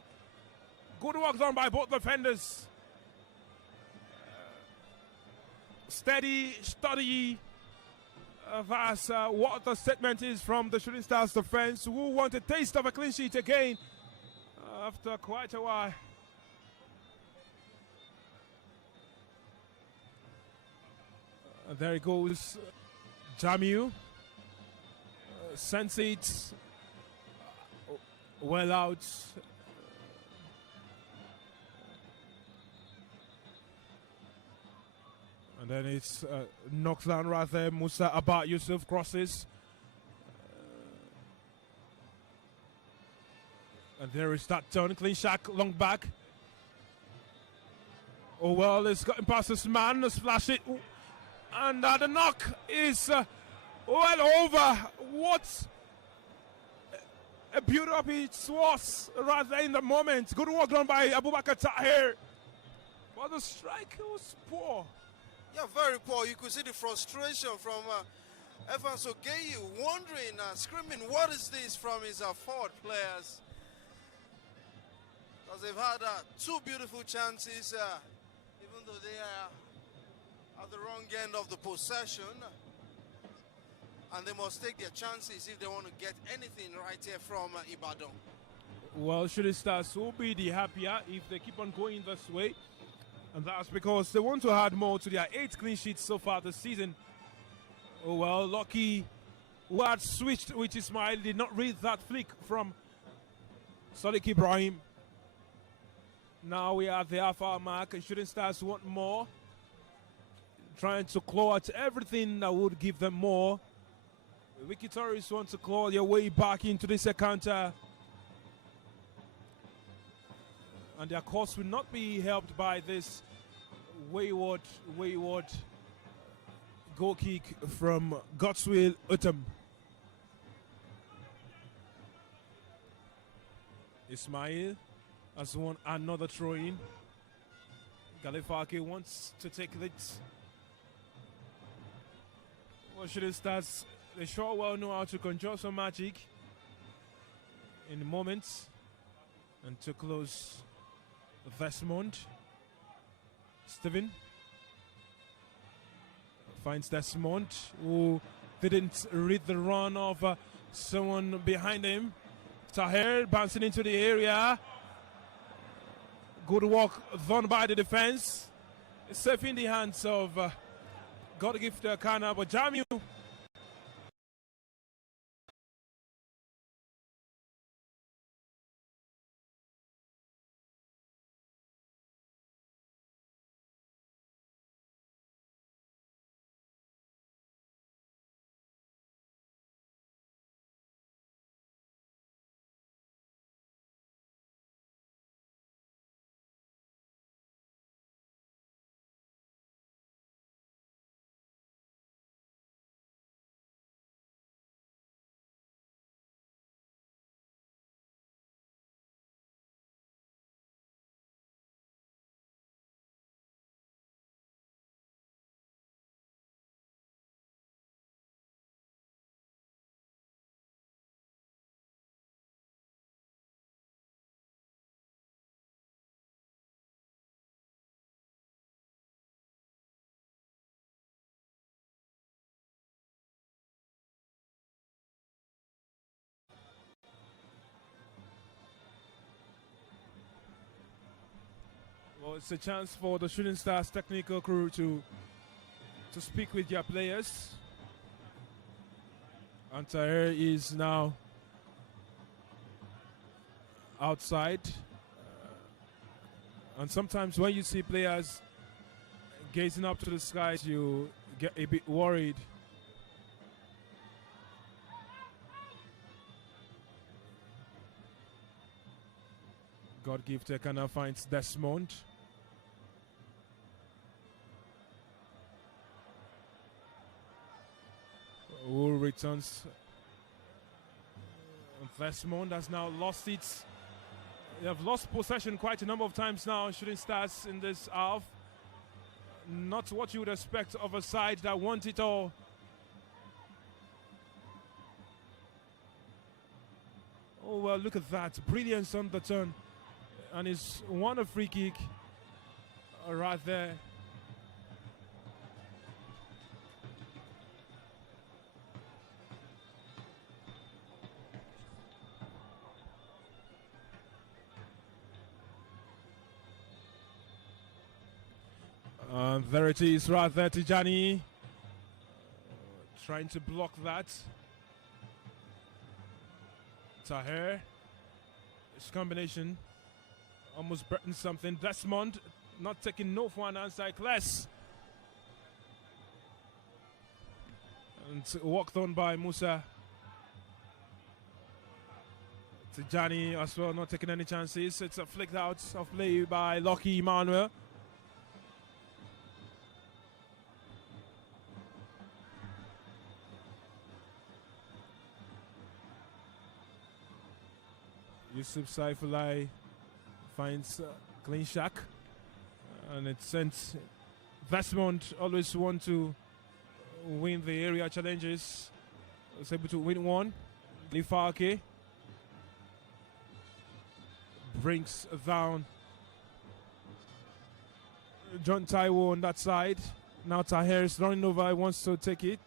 Good work done by both defenders. Steady, study. That's what the statement is from the Shooting Stars defense, who want a taste of a clean sheet again after quite a while. There he goes. Jamiu sends it well out. And then it's knocked down right there. Musa Abba Yusuf crosses. And there is that turn. Clean shack, long back. Oh well, it's gotten past this man. Let's flash it. Ooh. And the knock is well over. What a beautiful it was right there in the moment. Good work done by Abubakar Tahir. But the strike was poor. Yeah, very poor. You could see the frustration from Evans Ogeyi, wondering, screaming, what is this from his forward players? Because they've had two beautiful chances, even though they are at the wrong end of the possession. And they must take their chances if they want to get anything right here from Ibadan. Well, Shooting Stars will be the happier if they keep on going this way. And that's because they want to add more to their 8 clean sheets so far this season. Oh well, Lucky, who had switched with Ismail, did not read that flick from Sadiq Ibrahim. Now we are at the half-hour mark, and Shooting Stars want more. Trying to claw at everything that would give them more. WIKKI tourists want to claw their way back into this counter. And their course will not be helped by this wayward goal kick from Godswill Utam. Ismail has won another throw-in. Galifake wants to take it. Well, Shooting Stars, they sure well know how to control some magic in the moments and to close Desmond. Steven finds Desmond, who didn't read the run of someone behind him. Tahir bouncing into the area. Good work done by the defense. It's safe in the hands of God Gift Kana, but Jamiu Well, it's a chance for the Shooting Stars technical crew to speak with their players. And Tahir is now outside. And sometimes when you see players gazing up to the skies, you get a bit worried. God give Tekana finds Desmond. Who returns. Desmond has now lost it. They have lost possession quite a number of times now, Shooting Stars in this half. Not what you would expect of a side that want it all. Oh, well, look at that. Brilliance on the turn. And it's won a free kick right there. There it is right there, Tijani. Trying to block that. Tahir. This combination almost Burton something. Desmond not taking no for an answer. Class. And walked on by Musa. Tijani as well, not taking any chances. It's a flicked out of play by WIKKI Emmanuel. Yusuf Saifulai finds clean shack, and it sends Desmond, always want to win the area challenges. Was able to win one. Lifake brings down John Taiwo on that side. Now Tahir is running over, wants to take it.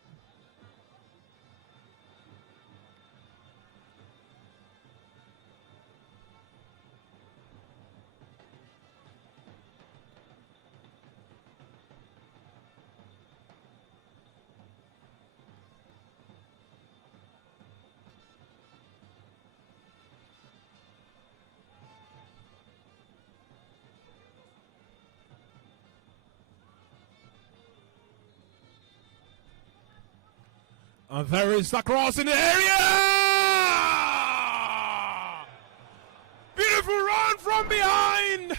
And there is the cross in the area! Beautiful run from behind!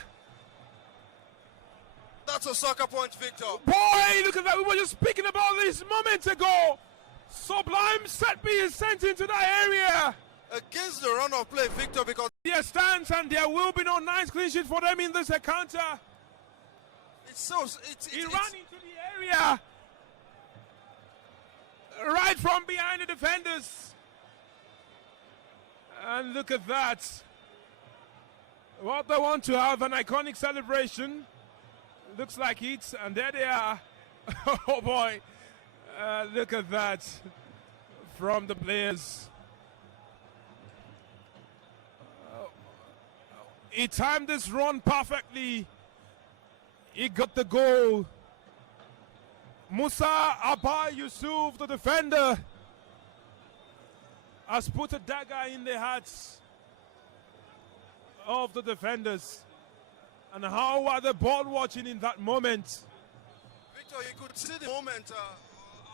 That's a soccer point, Victor. Boy, look at that. We were just speaking about this moments ago. Sublime set piece sent into that area. Against the run of play, Victor, because There stands, and there will be no nice clean sheet for them in this encounter. He ran into the area. Right from behind the defenders. And look at that. What they want to have, an iconic celebration. Looks like it, and there they are. Oh boy. Look at that from the players. He timed this run perfectly. He got the goal. Musa Abba Yusuf, the defender, has put a dagger in the hearts of the defenders. And how are the ball watching in that moment? Victor, you could see the moment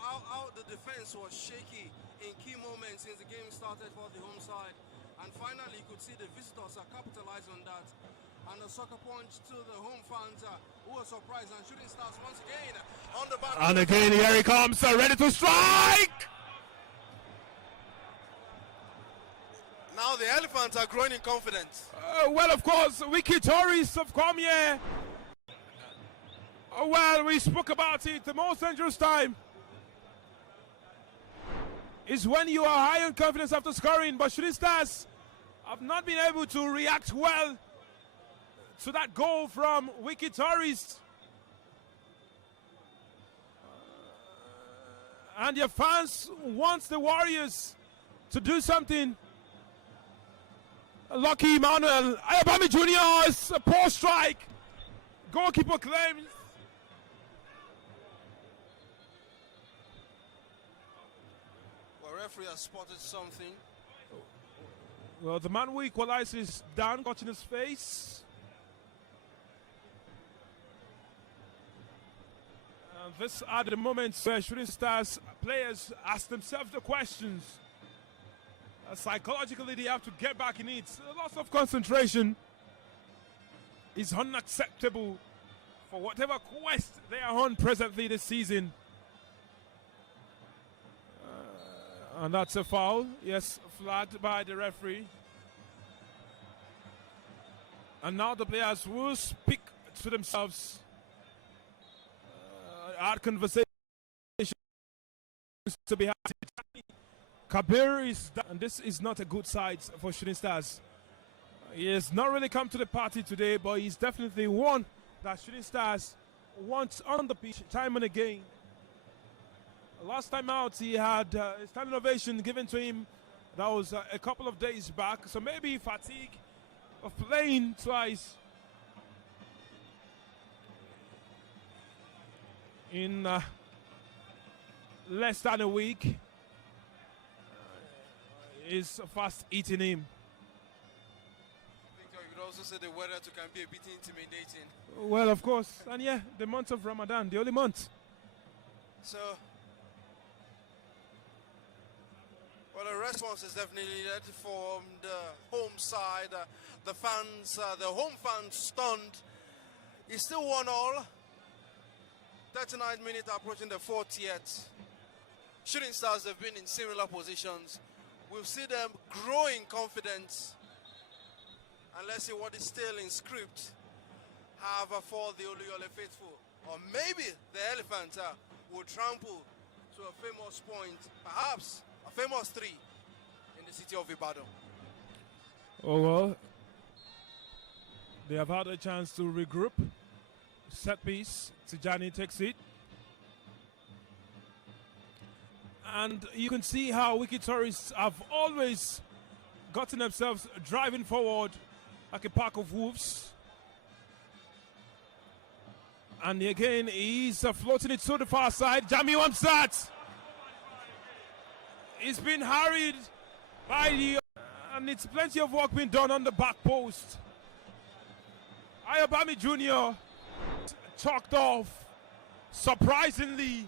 how the defense was shaky in key moments since the game started for the home side. And finally, you could see the visitors capitalize on that. And a soccer punch to the home fans who were surprised. And Shooting Stars once again on the back. And again, here he comes, ready to strike! Now the Elephants are growing in confidence. Well, of course, WIKKI tourists have come here. Well, we spoke about it. The most dangerous time is when you are high on confidence after scoring. But Shooting Stars have not been able to react well to that goal from WIKKI tourists. And your fans want the Warriors to do something. WIKKI Emmanuel, Ayabami Jr. is a poor strike. Goalkeeper claims. Well, referee has spotted something. Well, the man who equalized is down, got in his face. And this are the moments where Shooting Stars players ask themselves the questions. Psychologically, they have to get back in it. A loss of concentration is unacceptable for whatever quest they are on presently this season. And that's a foul. Yes, flagged by the referee. And now the players will speak to themselves. Hard conversations to be had. Kabir is down, and this is not a good side for Shooting Stars. He has not really come to the party today, but he's definitely one that Shooting Stars wants on the pitch time and again. Last time out, he had a standing ovation given to him. That was a couple of days back. So maybe fatigue of playing twice in less than a week is fast eating him. Victor, you could also say the weather can be a bit intimidating. Well, of course. And yeah, the month of Ramadan, the only month. So, well, the response is definitely that from the home side. The fans, the home fans stunned. It's still 1-1. 39 minutes approaching the 40th. Shooting Stars have been in similar positions. We'll see them grow in confidence. And let's see what is still in script have for the Oluyole faithful. Or maybe the elephant will trample to a famous point, perhaps a famous 3 in the city of Ibadan. Oh well, they have had a chance to regroup. Set piece, Tijani takes it. And you can see how WIKKI tourists have always gotten themselves driving forward like a pack of wolves. And again, he's floating it to the far side. Jamiu Amsat. He's been harried by the... and it's plenty of work being done on the back post. Ayobami Jr. chalked off. Surprisingly,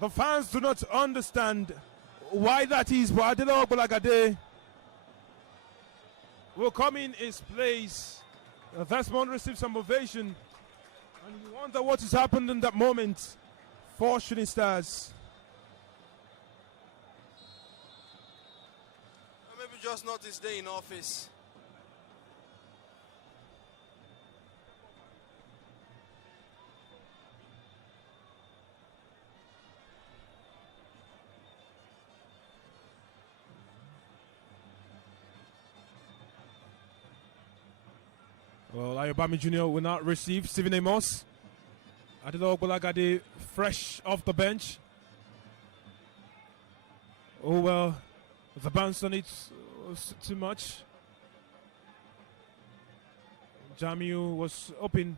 the fans do not understand why that is, but Adelo Ogbolagade will come in his place. Desmond received some ovation, and you wonder what has happened in that moment for Shooting Stars. Maybe just not his day in office. Well, Ayobami Jr. will not receive Stephen Amos. Adelo Ogbolagade fresh off the bench. Oh well, the bounce on it was too much. Jamiu was open.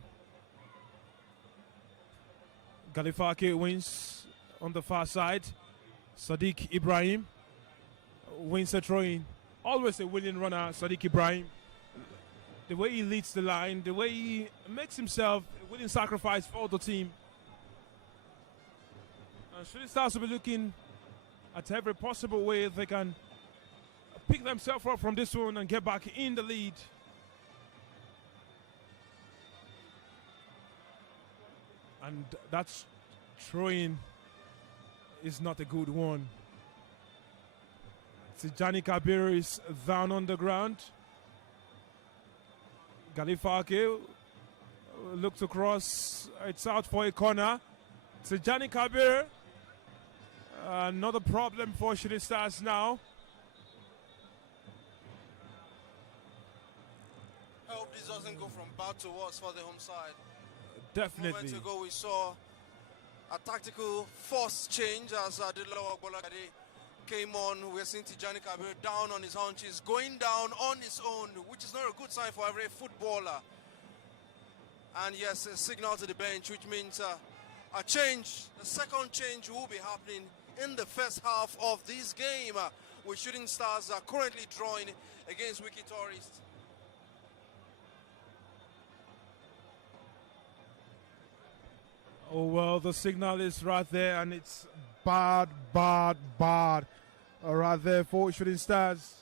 Galifake wins on the far side. Sadiq Ibrahim wins a throw-in. Always a willing runner, Sadiq Ibrahim. The way he leads the line, the way he makes himself a willing sacrifice for the team. And Shooting Stars will be looking at every possible way they can pick themselves up from this one and get back in the lead. And that's throwing is not a good one. Tijani Kabir is down on the ground. Galifake looked across, it's out for a corner. Tijani Kabir, another problem for Shooting Stars now. I hope this doesn't go from bad to worse for the home side. Definitely. A moment ago we saw a tactical force change as Adelo Ogbolagade came on. We're seeing Tijani Kabir down on his haunches, going down on his own, which is not a good sign for every footballer. And yes, a signal to the bench, which means a change, the second change will be happening in the first half of this game, with Shooting Stars currently drawing against WIKKI Tourists. Oh, well, the signal is right there, and it's bad right there for Shooting Stars.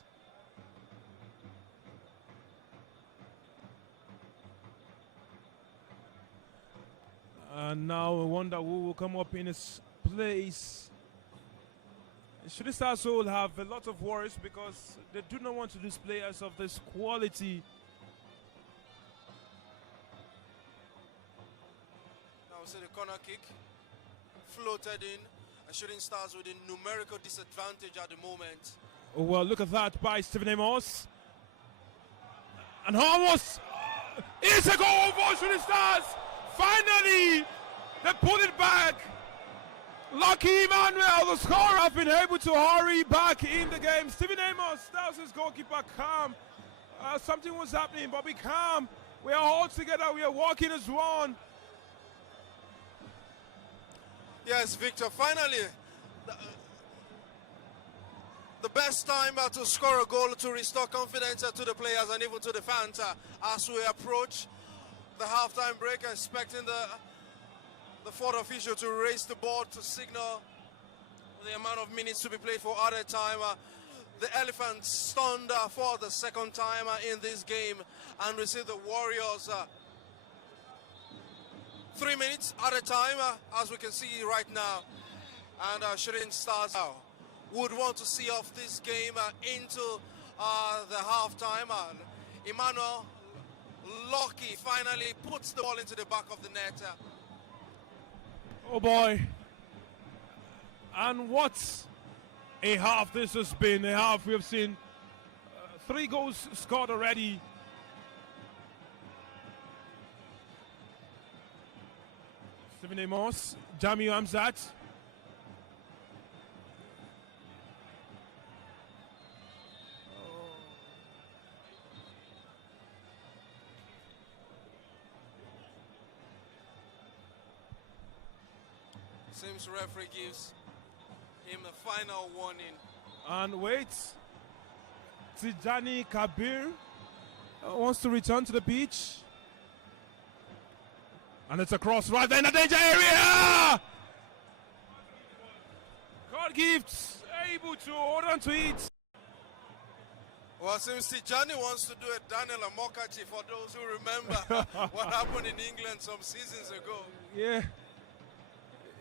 And now I wonder who will come up in his place. Shooting Stars will have a lot of worries because they do not want to lose players of this quality. Now we see the corner kick floated in, and Shooting Stars with a numerical disadvantage at the moment. Oh, well, look at that by Stephen Amos. And almost it's a goal for Shooting Stars. Finally, they put it back. Lucky Emmanuel, the scorer, have been able to hurry back in the game. Stephen Amos, that was his goalkeeper, calm. Something was happening, but be calm. We are all together. We are walking as one. Yes, Victor, finally, the best time to score a goal to restore confidence to the players and even to the fans as we approach the halftime break, expecting the fourth official to raise the board to signal the amount of minutes to be played for added time. The Elephants stunned for the second time in this game, and we see the Warriors 3 minutes at a time, as we can see right now. And Shooting Stars would want to see off this game into the halftime. Emmanuel Lucky finally puts the ball into the back of the net. Oh boy. And what a half this has been. A half we have seen 3 goals scored already. Stephen Amos, Jamiu Amzat. Seems referee gives him the final warning. And wait, Tijani Kabir wants to return to the pitch. And it's a cross right there in the danger area! God gifts able to hold on to it. Well, since Tijani wants to do a Daniel Amokachi for those who remember what happened in England some seasons ago. Yeah.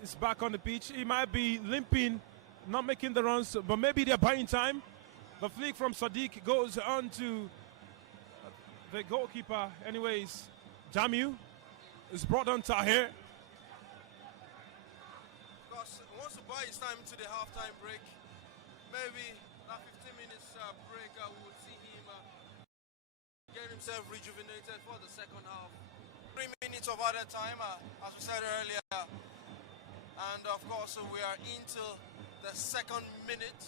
It's back on the pitch. He might be limping, not making the runs, but maybe they're buying time. The flick from Sadiq goes on to the goalkeeper. Anyways, Jamiu is brought on Tahir. Because he wants to buy his time to the halftime break. Maybe that 15 minutes break, we will see him get himself rejuvenated for the second half. 3 minutes of added time, as we said earlier. And of course, we are into the second minute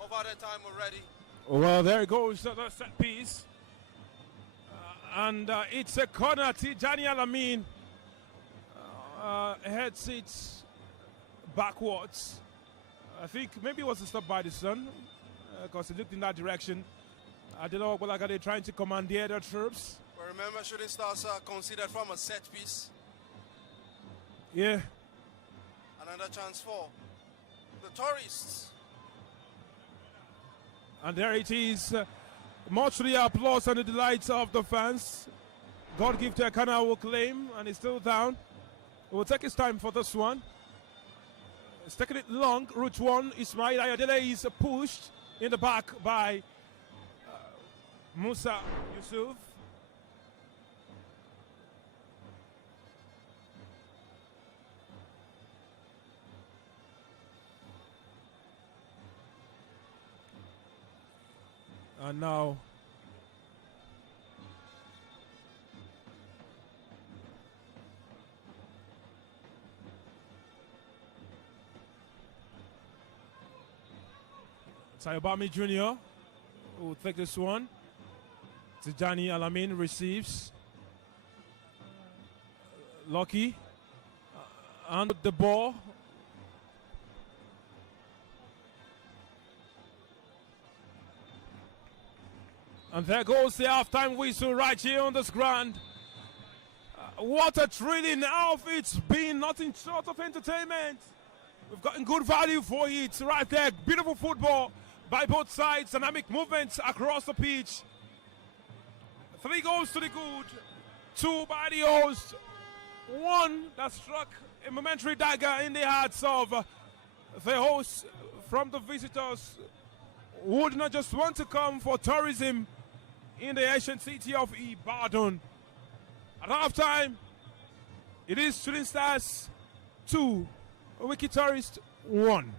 of added time already. Well, there goes the set piece. And it's a corner. Tijani Alamin heads it backwards. I think maybe it was a stop by the sun because he looked in that direction. I don't know what they're trying to command the other troops. But remember, Shooting Stars considered from a set piece. Yeah. Another chance for the Tourists. And there it is. Much to the applause and the delights of the fans. God give to Akana will claim, and he's still down. It will take his time for this one. It's taking it long. Route 1, Ismail Ayadele is pushed in the back by Musa Yusuf. And now Sayobami Jr. will take this one. Tijani Alamin receives. Lucky and the ball. And there goes the halftime whistle right here on this ground. What a thrilling half it's been, nothing short of entertainment. We've gotten good value for it right there. Beautiful football by both sides, dynamic movements across the pitch. 3 goals to the good, 2 by the host, 1 that struck a momentary dagger in the hearts of the hosts from the visitors who would not just want to come for tourism in the ancient city of Ibadan. At halftime, it is Shooting Stars 2, WIKKI Tourist 1.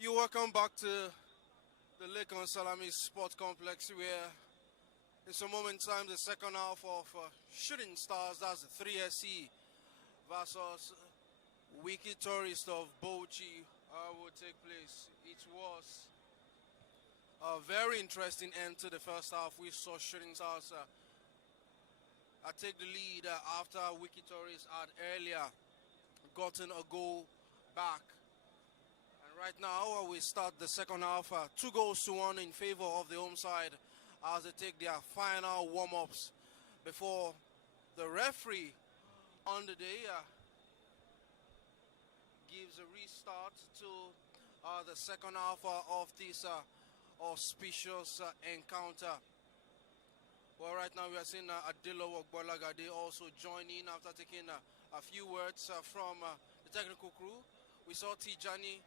You're welcome back to the Lake Salami Sports Complex, where in some moment in time the second half of Shooting Stars, that's the 3SC versus WIKKI Tourist of Bauchi, will take place. It was a very interesting end to the first half. We saw Shooting Stars take the lead after WIKKI Tourist had earlier gotten a goal back. Right now, we start the second half, 2-1 in favor of the home side as they take their final warm-ups before the referee on the day gives a restart to the second half of this auspicious encounter. Well, right now we are seeing Adilo Ogbolagade also join in after taking a few words from the technical crew. We saw Tijani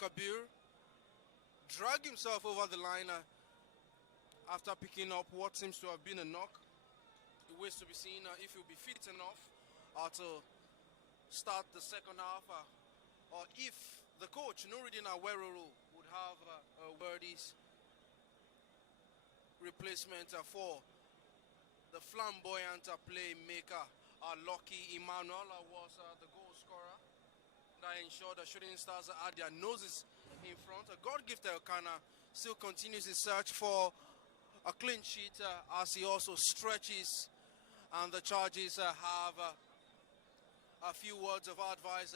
Kabir drag himself over the line after picking up what seems to have been a knock. It waits to be seen if he'll be fit enough to start the second half, or if the coach, Nuruddin Aweruru, would have a wordies replacement for the flamboyant playmaker. Lucky Emmanuel was the goal scorer that ensured the Shooting Stars had their noses in front. God-gifted Okana still continues his search for a clean sheet as he also stretches, and the Charges have a few words of advice,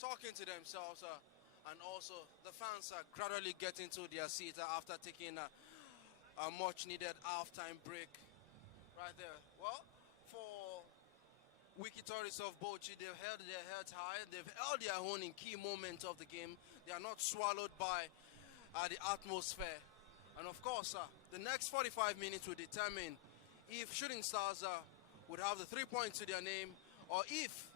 talking to themselves, and also the fans gradually get into their seat after taking a much-needed halftime break right there. Well, for WIKKI Tourists of Bauchi, they've held their heads high. They've held their own in key moments of the game. They are not swallowed by the atmosphere. And of course, the next 45 minutes will determine if Shooting Stars would have the 3 points to their name, or if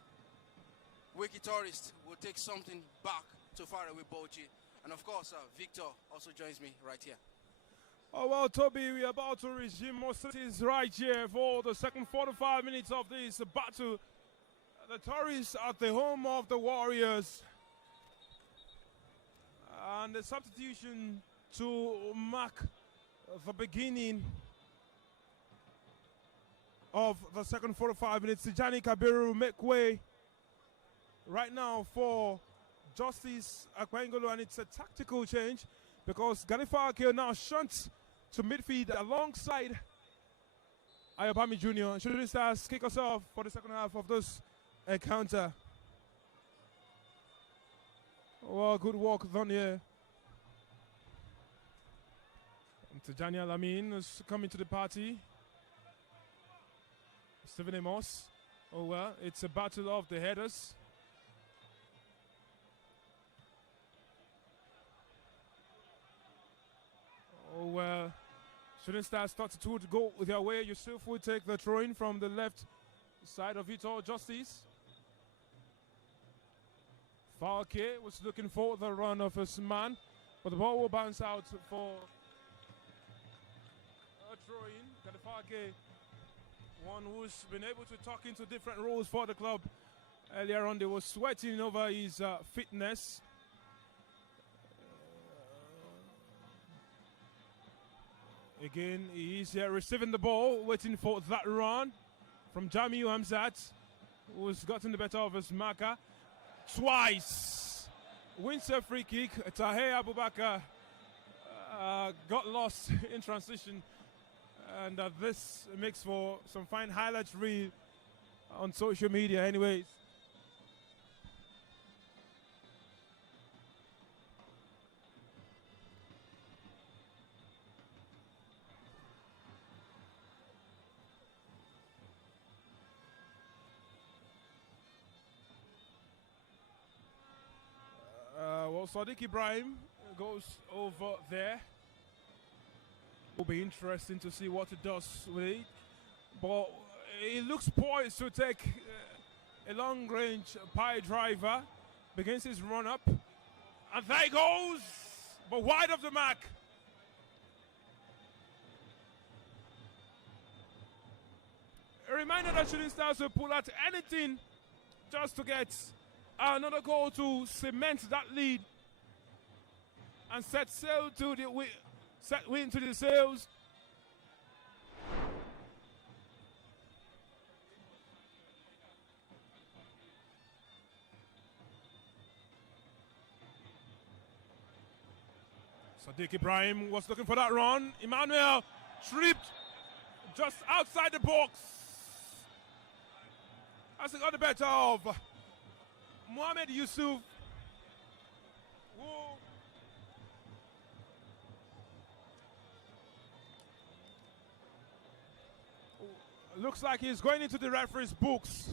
WIKKI Tourists will take something back to far away Bauchi. And of course, Victor also joins me right here. Oh, well, Toby, we are about to resume hostilities right here for the second 45 minutes of this battle. The Tourists at the home of the Warriors. And the substitution to mark the beginning of the second 45 minutes. Tijani Kabiru make way right now for Justice Akwengolo, and it's a tactical change because Ganifa Akio now shunts to midfield alongside Ayobami Jr. Shooting Stars kick us off for the second half of this encounter. Well, good work done here. And Tijani Alamin is coming to the party. Stephen Amos. Oh well, it's a battle of the headers. Oh well, Shooting Stars start to go their way. Yusuf will take the throw-in from the left side of it all. Justice. Falke was looking for the run of his man, but the ball will bounce out for a throw-in. Falke, one who's been able to talk into different roles for the club. Earlier on, they were sweating over his fitness. Again, he's here receiving the ball, waiting for that run from Jamiu Hamzat, who's gotten the better of his marker twice. Wins a free kick. Tahir Abubakar got lost in transition, and this makes for some fine highlights reel on social media anyways. Well, Sadiq Ibrahim goes over there. Will be interesting to see what it does with it. But it looks poised to take a long-range pie driver, begins his run-up. And there he goes! But wide of the mark. A reminder that Shooting Stars will pull out anything just to get another goal to cement that lead and set sail to the set wind to the sails. Sadiq Ibrahim was looking for that run. Emmanuel tripped just outside the box. As he got the better of Mohamed Yusuf. Whoa. Looks like he's going into the referee's books.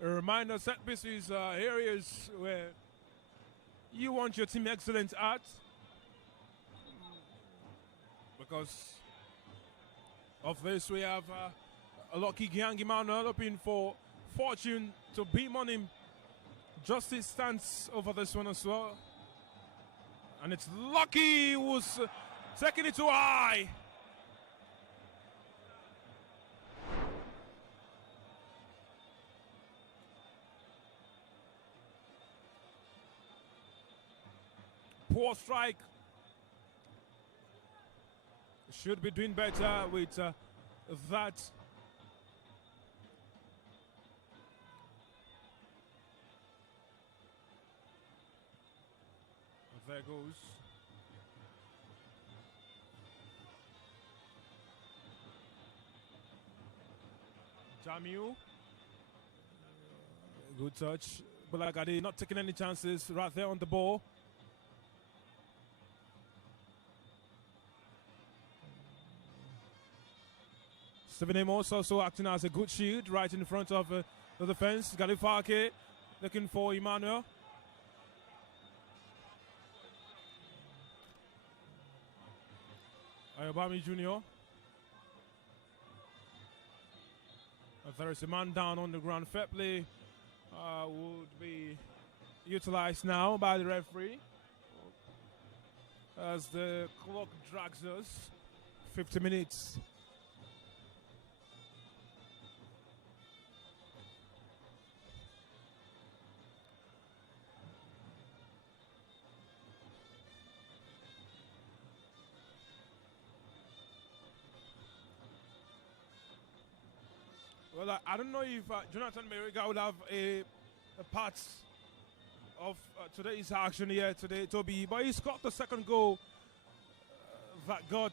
A reminder, set pieces are areas where you want your team excellent at, because of this we have a lucky Giangi Manuel hoping for fortune to beam on him. Justice stands over this one as well, and it's Lucky who's taking it too high. Poor strike. Should be doing better with that. There goes. Jamiu. Good touch. Balagadi not taking any chances right there on the ball. Steven Amos also acting as a good shield right in front of the defense. Galifake looking for Emmanuel. Ayobami Jr. There is a man down on the ground. Fair play would be utilized now by the referee as the clock drags us. 50 minutes. Well, I don't know if Jonathan Meriga will have a part of today's action here today, Toby, but he scored the second goal that got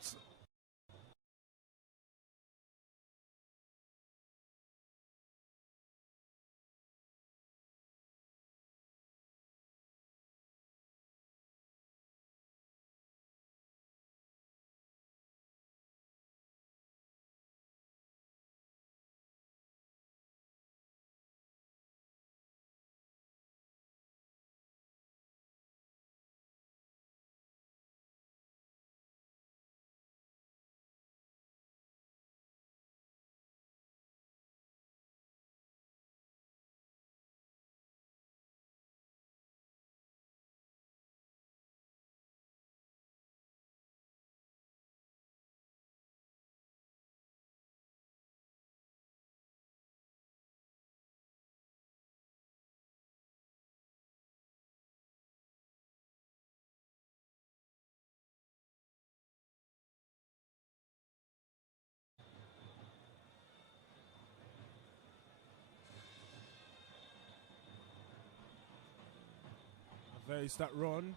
there is that run.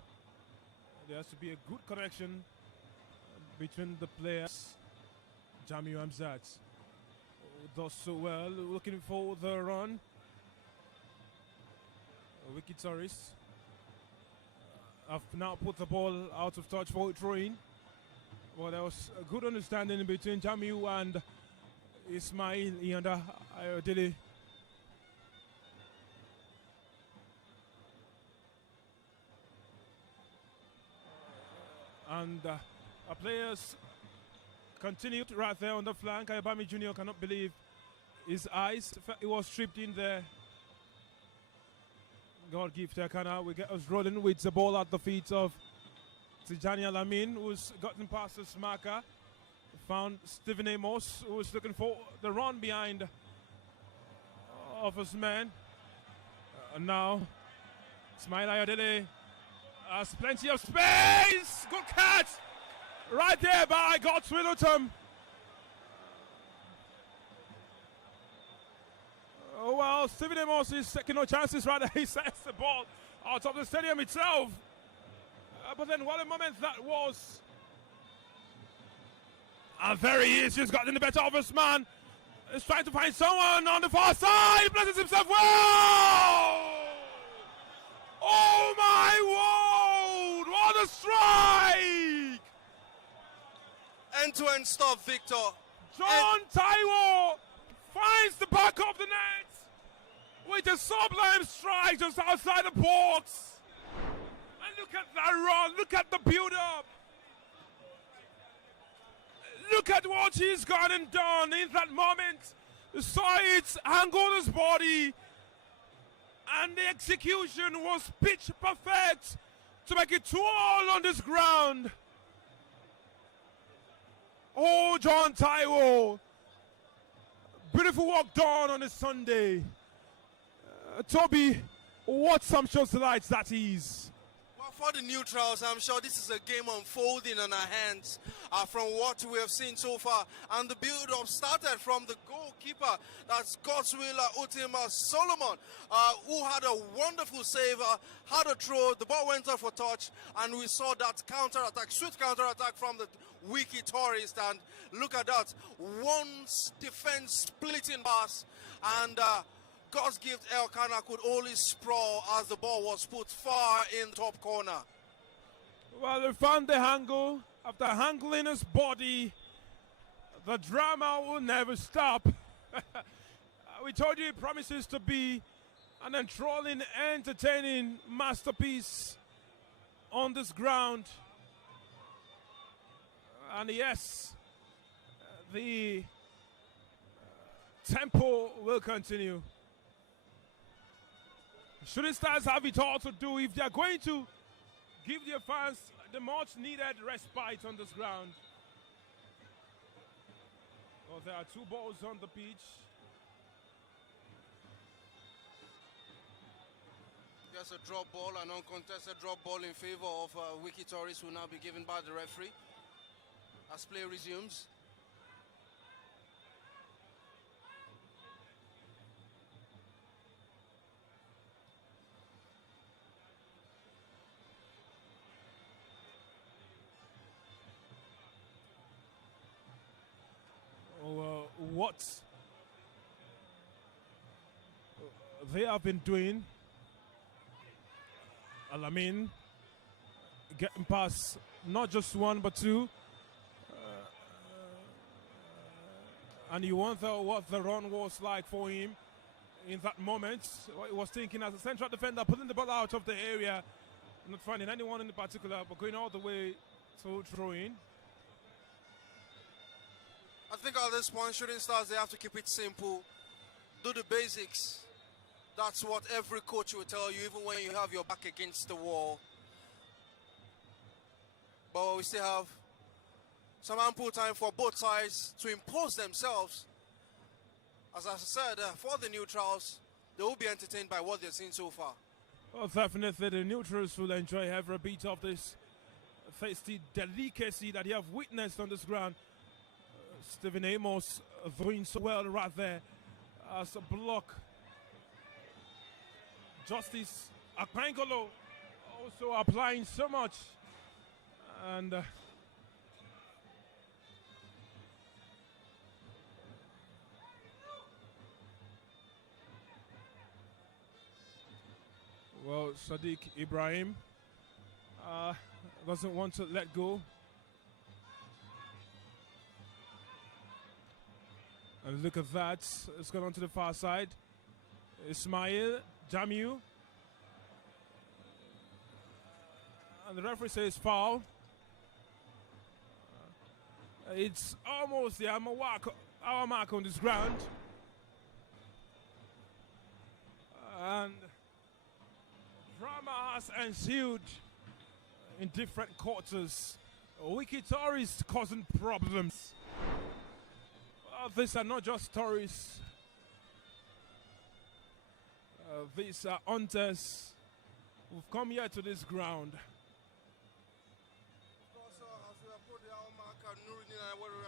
There has to be a good connection between the players. Jamiu Hamzat does so well, looking for the run. WIKKI Tourist have now put the ball out of touch for a throw-in. Well, there was a good understanding between Jamiu and Ismail Ianda Ayodele. And our players continued right there on the flank. Ayabami Jr. cannot believe his eyes. He was stripped in there. God give Tekana. We get us rolling with the ball at the feet of Tijani Alamin, who's gotten past his marker. Found Stephen Amos, who was looking for the run behind of his man. Now, Ismail Ayodele has plenty of space. Good catch! Right there by God's Middleton. Oh well, Stephen Amos is taking no chances, rather he sets the ball out of the stadium itself. But then what a moment that was. And there he is, just gotten the better of his man. He's trying to find someone on the far side. He places himself well. Oh my word! What a strike! End-to-end stop, Victor. John Taiwo finds the back of the net with a sublime strike just outside the box. And look at that run. Look at the build-up. Look at what he's gone and done in that moment. You saw it angle his body, and the execution was pitch perfect to make it 2-all on this ground. Oh, John Taiwo. Beautiful work done on a Sunday. Toby, what sumptuous delights that is. Well, for the neutrals, I'm sure this is a game unfolding on our hands from what we have seen so far. And the build-up started from the goalkeeper, that's Godswill Utima Solomon, who had a wonderful save, had a throw, the ball went off for touch, and we saw that counter-attack, swift counter-attack from the WIKKI tourist. And look at that, one defense splitting pass, and God's gift Elkanah could only sprawl as the ball was put far in the top corner. Well, they found the angle. After angling his body, the drama will never stop. We told you it promises to be an enthralling, entertaining masterpiece on this ground. And yes, the tempo will continue. Shooting Stars have it all to do if they are going to give their fans the much needed respite on this ground. Well, there are two balls on the pitch. There's a drop ball, an uncontested drop ball in favor of WIKKI Tourist, will now be given by the referee as play resumes. What they have been doing, Alamin getting past not just one but two, and you wonder what the run was like for him in that moment. What he was thinking as a central defender, pulling the ball out of the area, not finding anyone in particular, but going all the way to throw-in. I think at this point, Shooting Stars, they have to keep it simple. Do the basics. That's what every coach will tell you, even when you have your back against the wall. But we still have some ample time for both sides to impose themselves. As I said, for the neutrals, they will be entertained by what they've seen so far. Well, definitely the neutrals will enjoy every bit of this tasty delicacy that you have witnessed on this ground. Stephen Amos doing so well right there as a block. Justice Akpangolo also applying so much. And well, Sadiq Ibrahim doesn't want to let go. And look at that. It's gone on to the far side. Ismail Jamiu. And the referee says foul. It's almost the hour mark on this ground. And drama has ensued in different quarters. WIKKI tourists causing problems. These are not just tourists. These are hunters who've come here to this ground. As we have put the hour marker, Nuruddin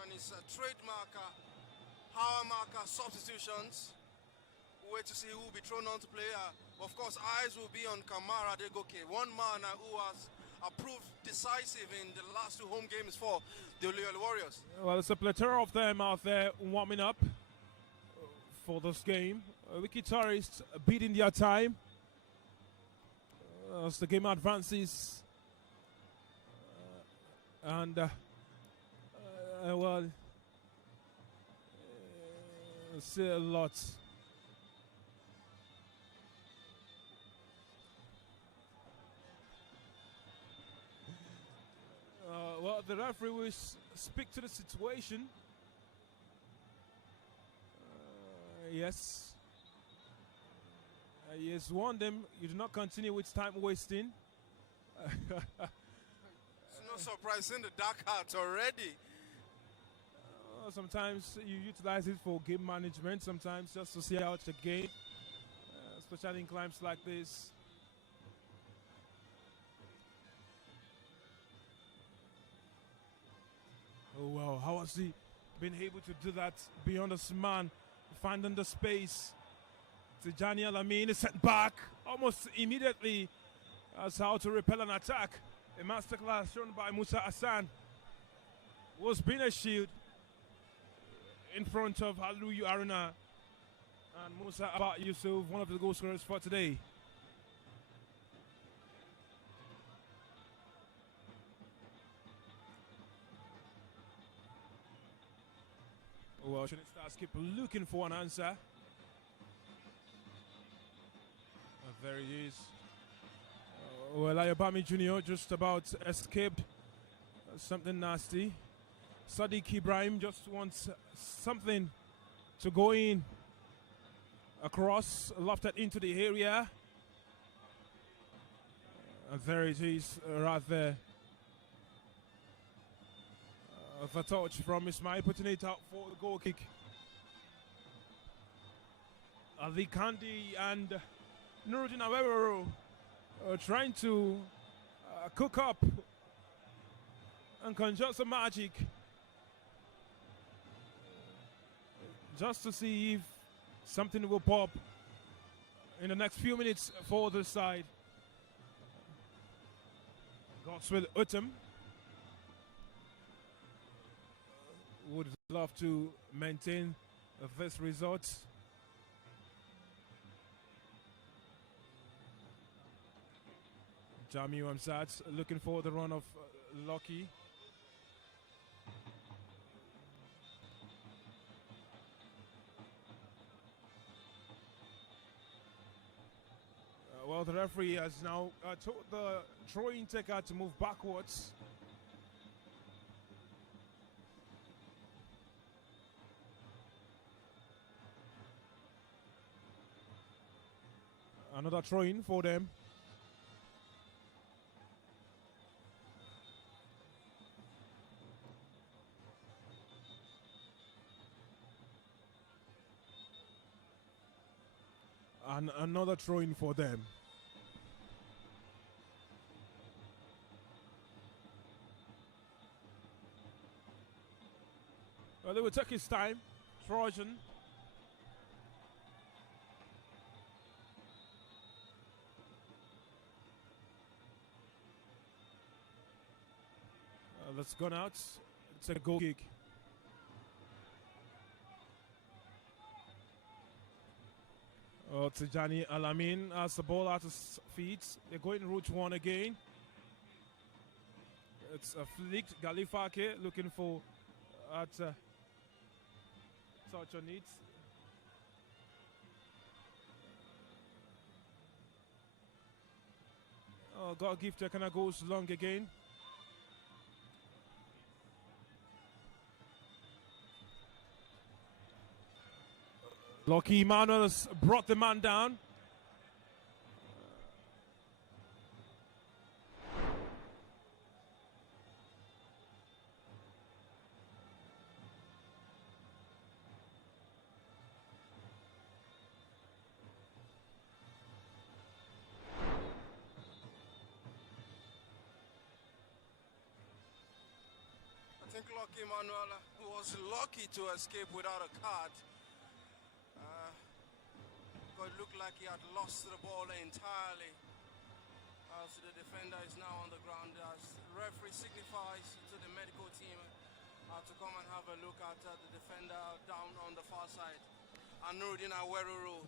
and his trade marker, hour marker substitutions. Wait to see who will be thrown on to play. Of course, eyes will be on Kamara Degoke, one man who has proved decisive in the last 2 home games for the Oluyole Warriors. Well, there's a plethora of them out there warming up for this game. WIKKI tourists beating their time as the game advances. Well, see a lot. Well, the referee will speak to the situation. Yes. He has warned them, you do not continue with time wasting. It's no surprise, in the dark heart already. Sometimes you utilize it for game management, sometimes just to see out the game, especially in climbs like this. Oh wow, how has he been able to do that beyond this man, finding the space? Tijani Alamin is sent back almost immediately as how to repel an attack. A masterclass shown by Musa Hassan was being a shield in front of Haluyu Aruna and Musa Abba Yusuf, one of the goal scorers for today. Well, Shooting Stars keep looking for an answer. There he is. Well, Ayobami Jr. just about escaped something nasty. Sadiq Ibrahim just wants something to go in across, lofted into the area. There it is, right there. The touch from Ismail, putting it out for the goal kick. Ali Kandi and Nuruddin Awero trying to cook up and conjure some magic just to see if something will pop in the next few minutes for the side. Godswill Utem would love to maintain this result. Jamiu Amsat looking for the run of Lucky. Well, the referee has now told the throwing taker to move backwards. Another throw-in for them. And another throw-in for them. Well, they will take his time. Trojan. That's gone out. It's a goal kick. Tijani Alamin has the ball at his feet. They're going route one again. It's a flicked. Galifake looking for at touch on it. Oh, God gift kind of goes long again. Lucky Emmanuel has brought the man down. I think Lucky Emmanuel was lucky to escape without a card. But it looked like he had lost the ball entirely. As the defender is now on the ground, as the referee signifies to the medical team to come and have a look at the defender down on the far side. And Nuruddin Aweruru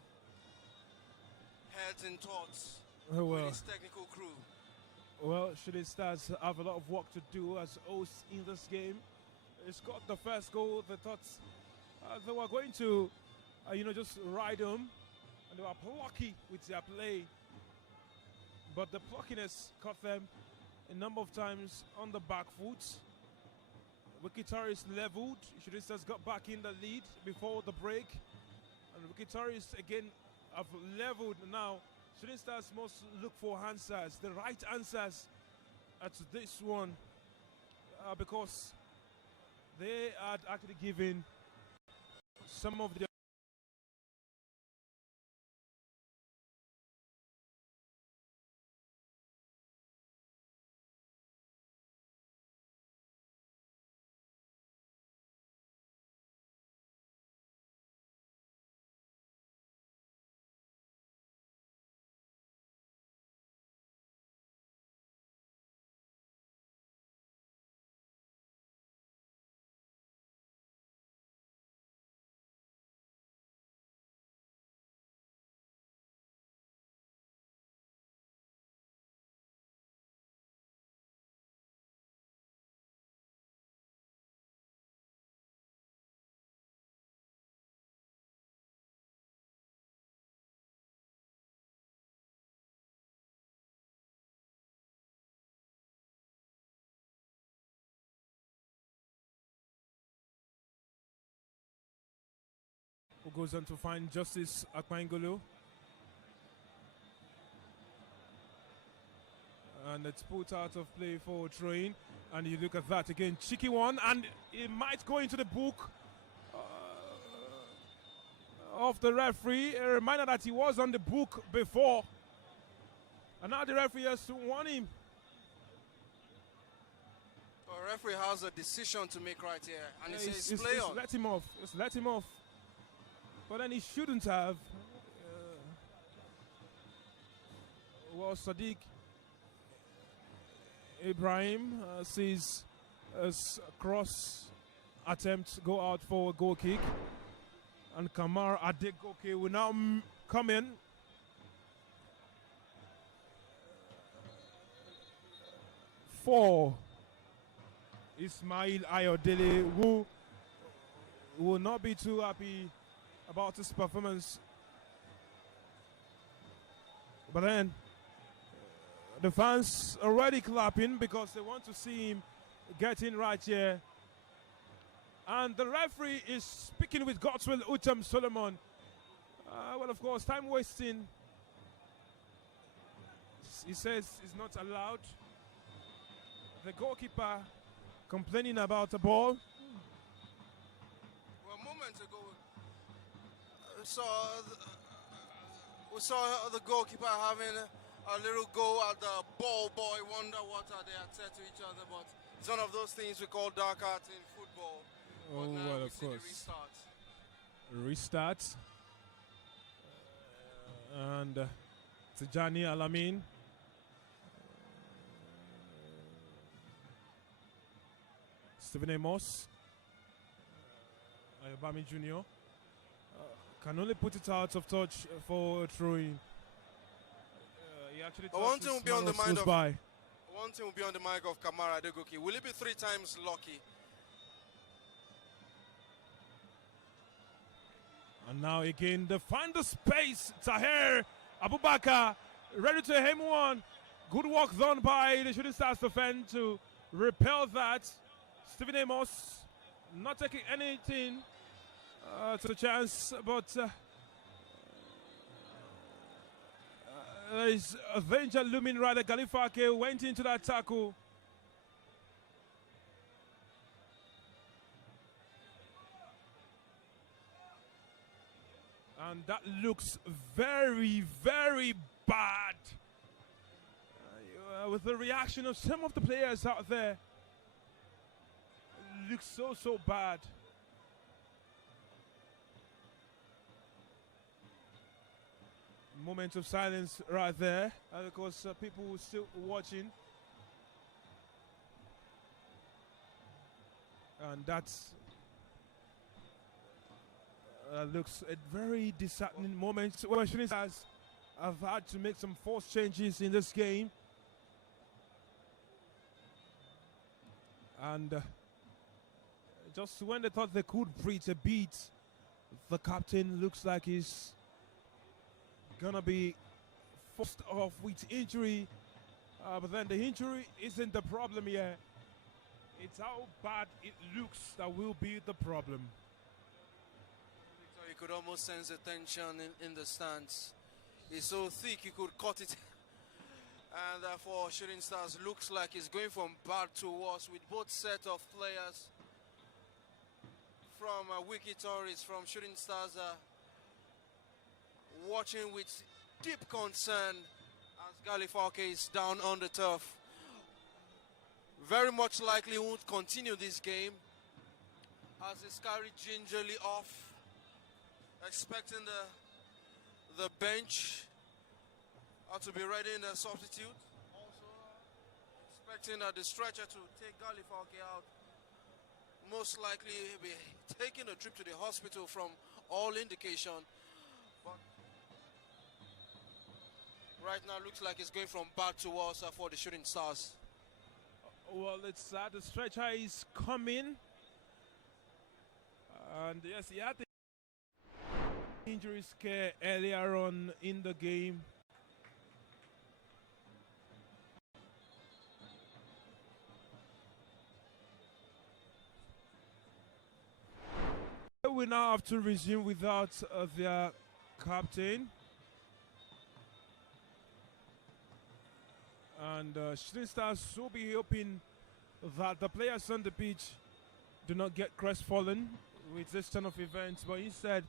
heads and thoughts with his technical crew. Well, Shooting Stars have a lot of work to do as hosts in this game. They scored the first goal. They thought they were going to, just ride them. And they were plucky with their play. But the pluckiness caught them a number of times on the back foot. WIKKI Tourists leveled. Shooting Stars got back in the lead before the break. And WIKKI Tourists again have leveled now. Shooting Stars must look for answers, the right answers at this one. Because they had actually given some of the who goes on to find Justice Akpangolo. And it's put out of play for Train. And you look at that again, cheeky one, and it might go into the book of the referee. A reminder that he was on the book before. And now the referee has to warn him. The referee has a decision to make right here. And he says play on. Let him off. Just let him off. But then he shouldn't have. Well, Sadiq Ibrahim sees as cross attempt go out for a goal kick. And Kamar Adegoke will now come in. For Ismail Ayodele, who will not be too happy about his performance. But then the fans already clapping because they want to see him get in right here. And the referee is speaking with Godswill Utam Solomon. Well, of course, time wasting, he says, is not allowed. The goalkeeper complaining about the ball. Well, moments ago, we saw the goalkeeper having a little go at the ball boy, wonder what they had said to each other, but it's one of those things we call dark arts in football. Oh, but now well, we of see course. the Restart. And Tijani Alamin. Stephen Amos. Ayobami Jr. Can only put it out of touch for throwing. He actually one thing will be on the mind of by. One thing will be on the mind of Kamara Adegoke. Will he be 3 times lucky? And now again, they find the space. Tahir Abubakar ready to aim one. Good work done by the Shooting Stars defense to repel that. Stephen Amos not taking anything to the chance, but There is a danger looming right there. Galifake went into that tackle. And that looks very, very bad. With the reaction of some of the players out there. It looks so bad. Moment of silence right there, because people were still watching. And that's looks a very disheartening moment. Well, Shooting Stars have had to make some forced changes in this game. And just when they thought they could breathe a beat, the captain looks like he's gonna be forced off with injury, but then the injury isn't the problem here. It's how bad it looks that will be the problem. So you could almost sense the tension in the stands. It's so thick you could cut it. And for Shooting Stars, looks like it's going from bad to worse with both set of players from WIKKI Tourist, from Shooting Stars, watching with deep concern as Galifake is down on the turf. Very much likely won't continue this game as he's carried gingerly off, expecting the bench to be ready in the substitute. Also expecting the stretcher to take Galifake out. Most likely he'll be taking a trip to the hospital from all indication. But right now looks like it's going from bad to worse for the Shooting Stars. Well, it's the stretcher is coming. And yes, he had the injury scare earlier on in the game. We now have to resume without their captain. And Shooting Stars will be hoping that the players on the pitch do not get crestfallen with this turn of events, but instead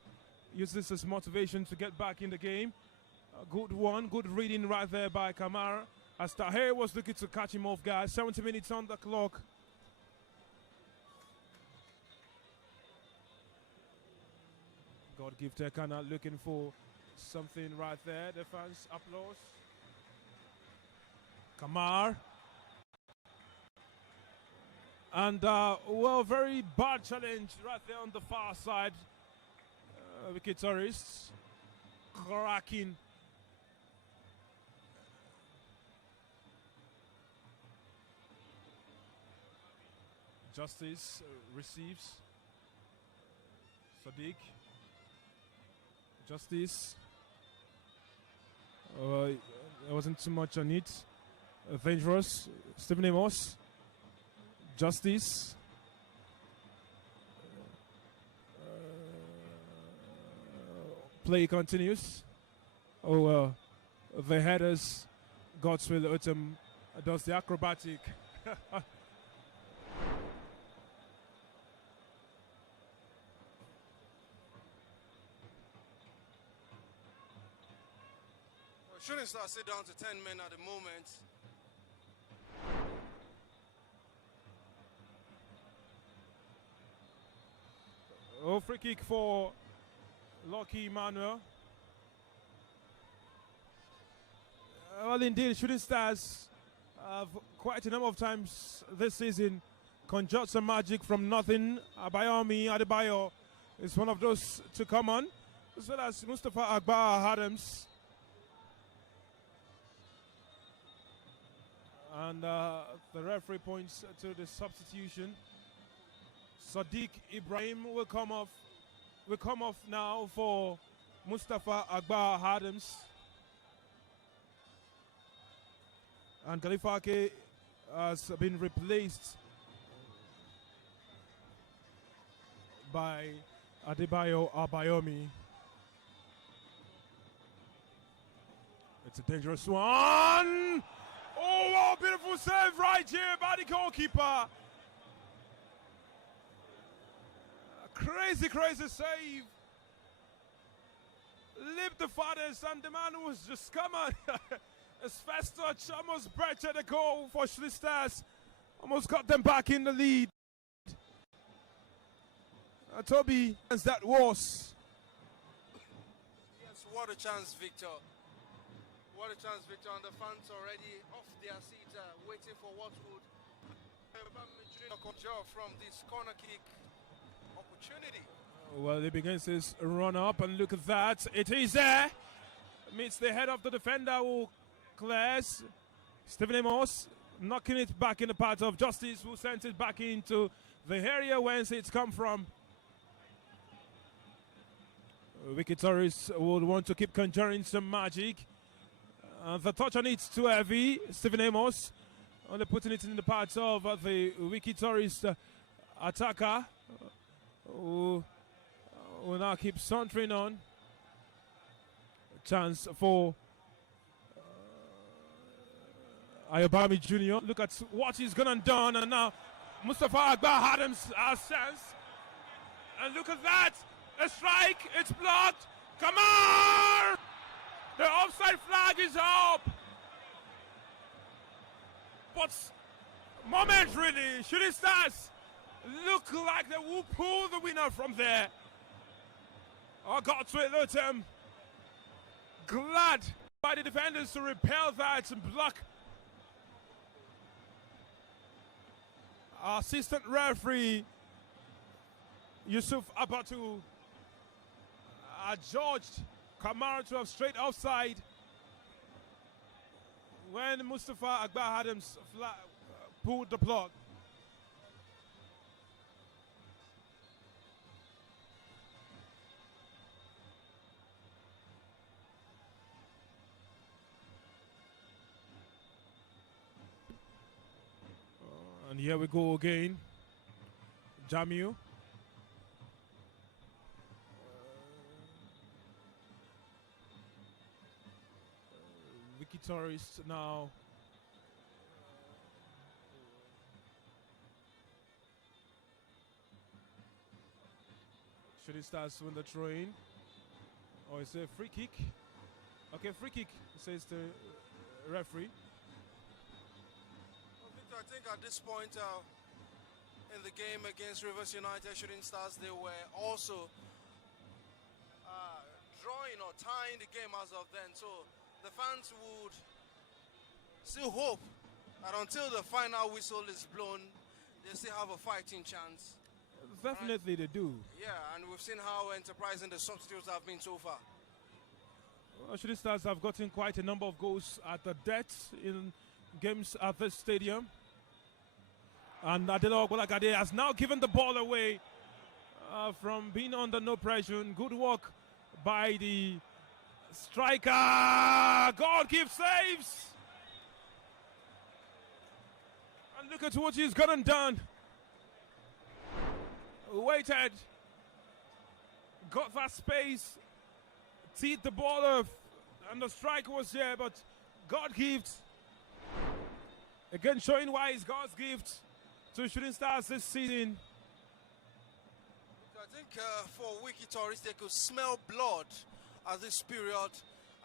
use this as motivation to get back in the game. A good one, good reading right there by Kamara, as Tahir was looking to catch him off guard. 70 minutes on the clock. God give Tekana looking for something right there. The fans applause. Kamar. And well, very bad challenge right there on the far side. WIKKI Tourists cracking. Justice receives. Sadiq. Justice. There wasn't too much on it. Dangerous. Stephen Amos. Justice. Play continues. The headers. Godswill Utum does the acrobatic. Shooting Stars sit down to 10 men at the moment. Free kick for Lucky Emmanuel. Well, indeed, Shooting Stars have quite a number of times this season conjured some magic from nothing. Abayomi Adebayo is one of those to come on, as well as Mustafa Agba Adams. And the referee points to the substitution. Sadiq Ibrahim will come off now for Mustafa Agba Adams. And Galifake has been replaced by Adebayo Abayomi. It's a dangerous one. Oh, wow, beautiful save right here by the goalkeeper. Crazy, crazy save. Leap the farthest, and the man was just come on. His first touch almost breached the goal for Shooting Stars. Almost got them back in the lead. Toby, as that was. Yes, what a chance, Victor. What a chance, Victor. And the fans already off their seats, waiting for what would from this corner kick opportunity. Well, he begins his run up, and look at that. It is there. Meets the head of the defender who clears. Stephen Amos knocking it back in the path of Justice, who sent it back into the area whence it's come from. WIKKI Tourists would want to keep conjuring some magic. The touch on it's too heavy. Stephen Amos only putting it in the path of the WIKKI Tourist attacker, who will now keep sauntering on. Chance for Ayobami Jr. Look at what he's gone and done, and now Mustafa Agba had him a sense. And look at that! A strike, it's blocked. Come on! The offside flag is up. But momentarily, Shooting Stars look like they will pull the winner from there. I got to it, look, glad by the defenders to repel that and block. Assistant referee Yusuf Abatu adjudged Kamara to have straight offside when Mustafa Agba Adams pulled the plug. And here we go again. Jamiu. WIKKI Tourists now. Shooting Stars win the train. Oh, it's a free kick. Okay, free kick, says the referee. I think at this point in the game against Rivers United, Shooting Stars, they were also drawing or tying the game as of then. So the fans would still hope that until the final whistle is blown, they still have a fighting chance. Definitely they do. Yeah, and we've seen how enterprising the substitutes have been so far. Well, Shooting Stars have gotten quite a number of goals at the death in games at this stadium. And Adelo Ogbolagade has now given the ball away from being under no pressure. And good work by the striker. God gives saves. And look at what he's gone and done. Waited. Got that space. Teed the ball off. And the strike was there, but God gives. Again, showing why it's God's gift to Shooting Stars this season. I think for WIKKI Tourists, they could smell blood at this period,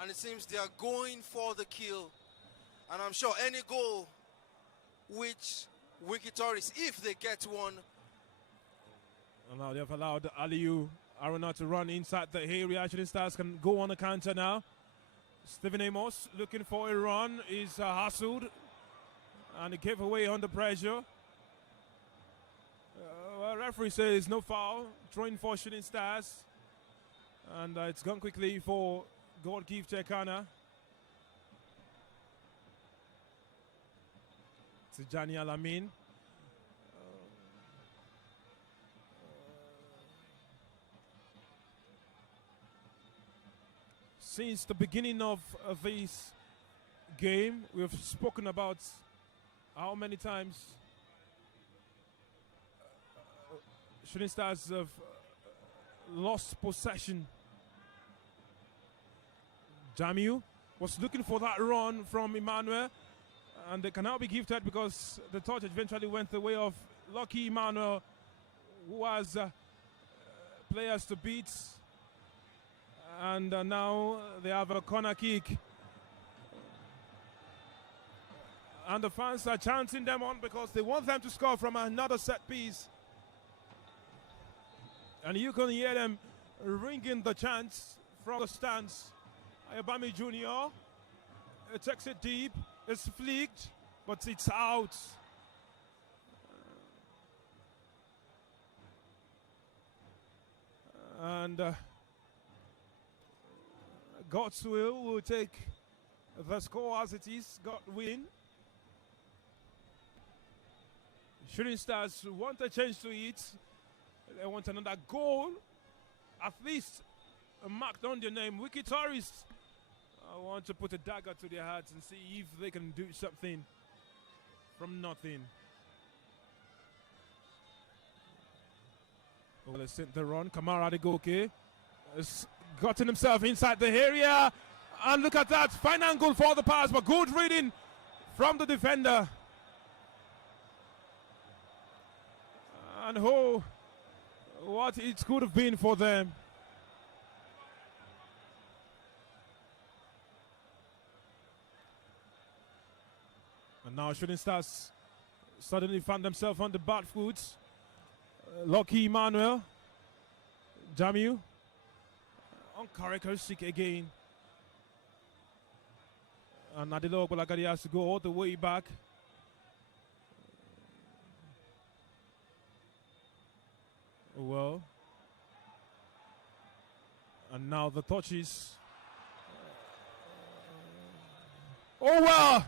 and it seems they are going for the kill. And I'm sure any goal which WIKKI Tourists, if they get one. And now they've allowed Aliyu Aruna to run inside the area. Shooting Stars can go on the counter now. Stephen Amos looking for a run, is hassled. And he gave away under pressure. Well, referee says no foul. Throwing for Shooting Stars. And it's gone quickly for goalkeeper Tekana. Tijani Alamin. Since the beginning of this game, we've spoken about how many times Shooting Stars have lost possession. Jamiu was looking for that run from Emmanuel, and they cannot be gifted because the touch eventually went the way of Lucky Emmanuel, who has players to beat, and now they have a corner kick. And the fans are chanting them on because they want them to score from another set piece. And you can hear them ringing the chants from the stands. Ayobami Jr. It takes it deep. It's flicked, but it's out. And God's will take the score as it is. God win. Shooting Stars want a change to it. They want another goal. At least marked on their name. WIKKI Tourists want to put a dagger to their hearts and see if they can do something from nothing. Well, they sent the run. Kamara Adegoke has gotten himself inside the area. And look at that. Fine angle for the pass, but good reading from the defender. And oh, what it could have been for them. And now Shooting Stars suddenly found themselves on the bad foot. Lucky Emmanuel, Jamiu, uncharacteristic again. And Nadilo Bolagadi has to go all the way back. Well, and now the touches. Oh well,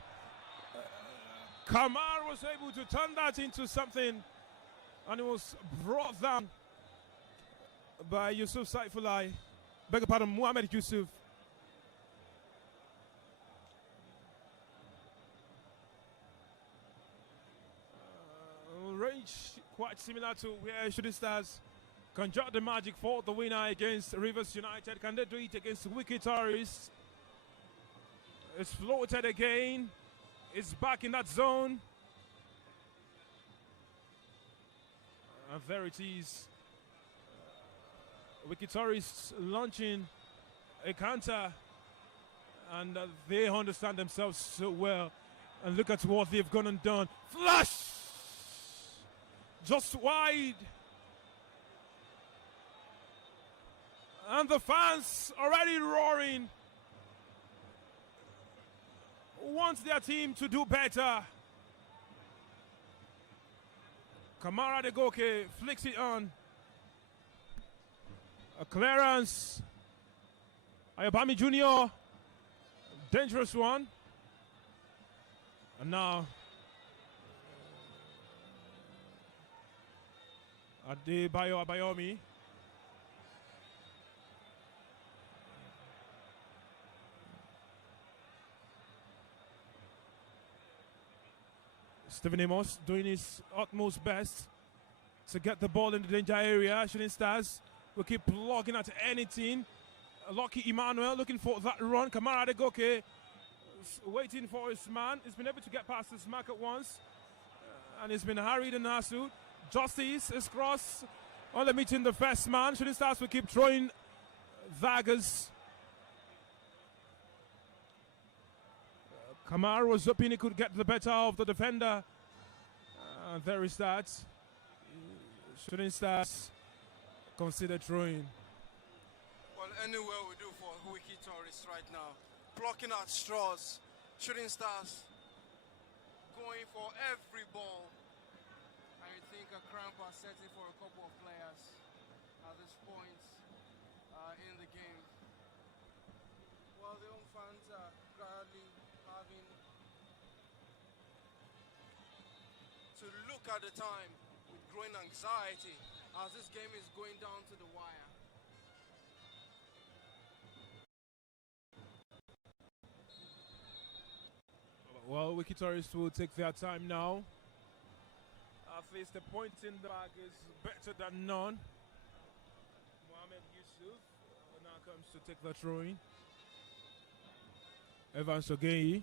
Kamar was able to turn that into something, and it was brought down by Yusuf Saifulai. Beg your pardon, Muhammad Yusuf. Range quite similar to where Shooting Stars conjured the magic for the winner against Rivers United. Can they do it against WIKKI Tourists? It's floated again. It's back in that zone. And there it is. WIKKI Tourists launching a counter. And they understand themselves so well. And look at what they've gone and done. Flash! Just wide. And the fans already roaring. Want their team to do better. Kamara Adegoke flicks it on. A clearance. Ayobami Jr. Dangerous one. And now Adebayo Abayomi. Stephen Amos doing his utmost best to get the ball in the danger area. Shooting Stars will keep plugging at anything. Lucky Emmanuel looking for that run. Kamara Adegoke waiting for his man. He's been able to get past his mark at once. And he's been harried and hassled. Justice is cross. Only meeting the first man. Shooting Stars will keep throwing daggers. Kamar was hoping he could get the better of the defender. There is that. Shooting Stars consider throwing. Well, anywhere we do for WIKKI Tourists right now. Plucking out straws. Shooting Stars going for every ball. I think a cramp are setting for a couple of players at this point in the game. Well, the home fans are gradually having to look at the time with growing anxiety as this game is going down to the wire. Well, WIKKI Tourists will take their time now. At least the point in the bag is better than none. Mohamed Yusuf now comes to take the throwing. Evans Ogeyi.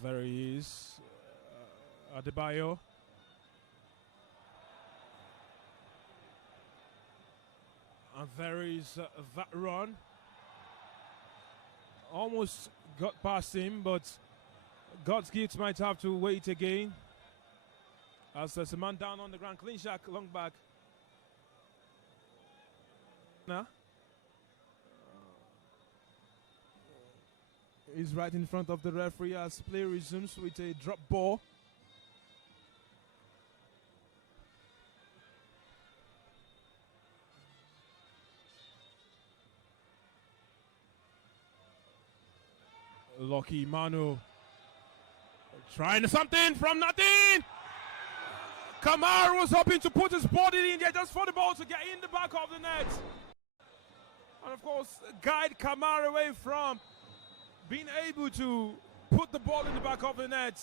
There he is. Adebayo. And there is that run. Almost got past him, but God's gift might have to wait again. As there's a man down on the ground, clean shot, long back. Now, he's right in front of the referee as play resumes with a drop ball. Lucky Manu trying something from nothing. Kamara was hoping to put his body in there just for the ball to get in the back of the net. And of course, guide Kamara away from being able to put the ball in the back of the net.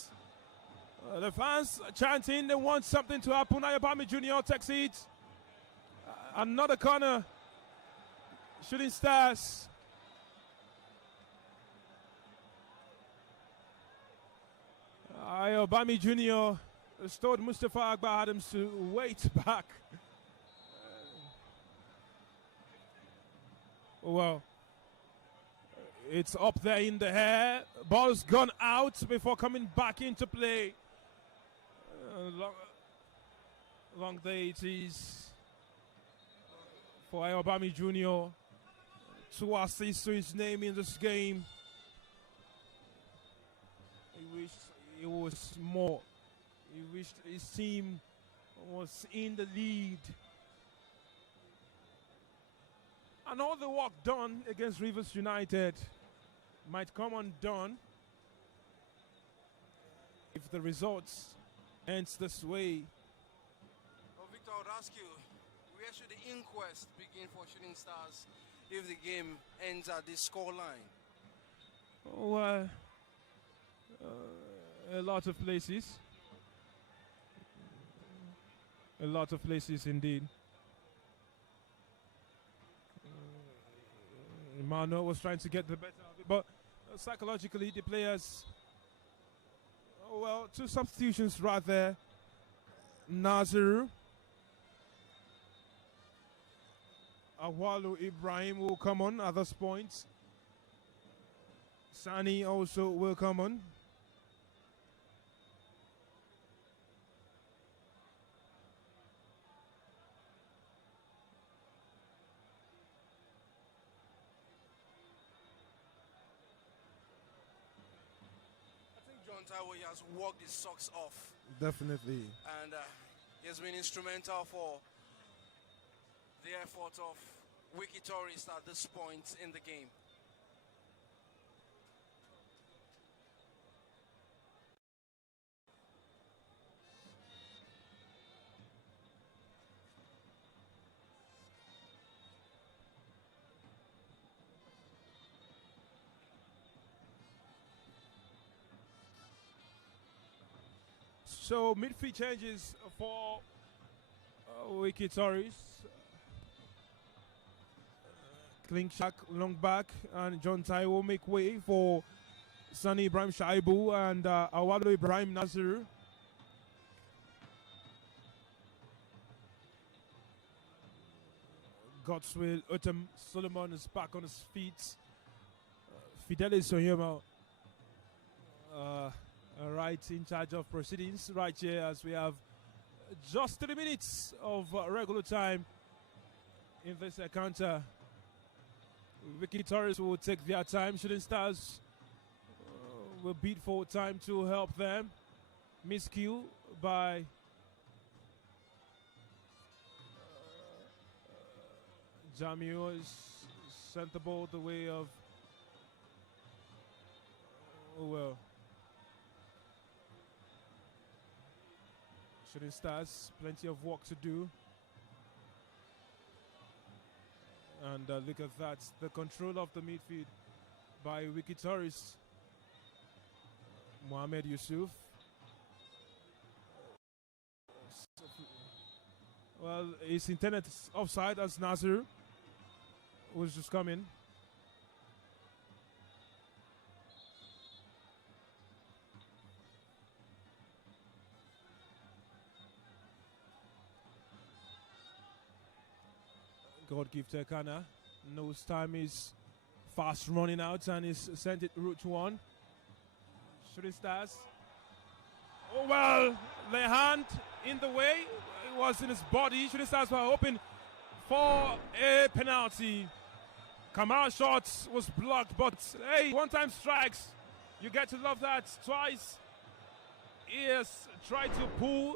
The fans chanting, they want something to happen. Ayobami Jr. takes it. Another corner. Shooting Stars. Ayobami Jr. restored Mustafa Agba Adams to wait back. Well, it's up there in the air. Ball's gone out before coming back into play. Long day it is for Ayobami Jr. 2 assists to his name in this game. He wished it was more. He wished his team was in the lead. And all the work done against Rivers United might come undone if the results ends this way. Well, Victor, I would ask you, where should the inquest begin for Shooting Stars if the game ends at this scoreline? Oh, a lot of places. A lot of places indeed. Emmanuel was trying to get the better of it, but psychologically the players, well, 2 substitutions right there. Naziru, Awalu Ibrahim will come on at this point. Sani also will come on. He has worked his socks off. Definitely. And he has been instrumental for the effort of WIKKI Tourist at this point in the game. So midfield changes for WIKKI Tourist. Klingshak long back and John Tai will make way for Sani Ibrahim Shaibu and Awalo Ibrahim Nasir. Godswill Utem Solomon is back on his feet. Fidelis Onyema right in charge of proceedings right here as we have just 3 minutes of regular time in this encounter. WIKKI Tourist will take their time. Shooting Stars will beat for time to help them. Miscue by Jamio is sent the ball the way of Shooting Stars, plenty of work to do. And look at that, the control of the midfield by WIKKI Tourist. Mohamed Yusuf. Well, his intended offside as Nasir was just coming. God give Tekana. Knows time is fast running out and he's sent it route one. Shooting Stars. Oh well, the hand in the way. It was in his body. Shooting Stars were hoping for a penalty. Kamara shot was blocked, but hey, one time strikes. You get to love that. Twice he has tried to pull.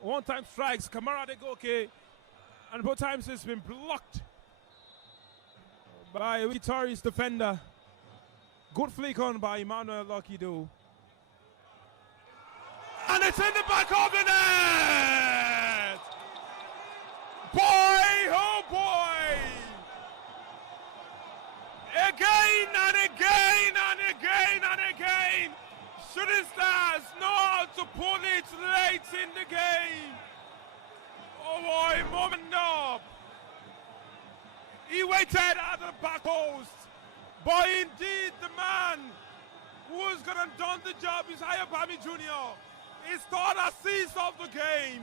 One time strikes. Kamara they go okay. And both times it's been blocked by WIKKI's defender. Good flick on by Emmanuel Lokido. And it's in the back of the net! Boy, oh boy! Again and again and again and again! Shooting Stars know how to pull it late in the game. Oh boy, moment up. He waited at the back post. But indeed, the man who was going to done the job is Hayabami Jr. His third assist of the game.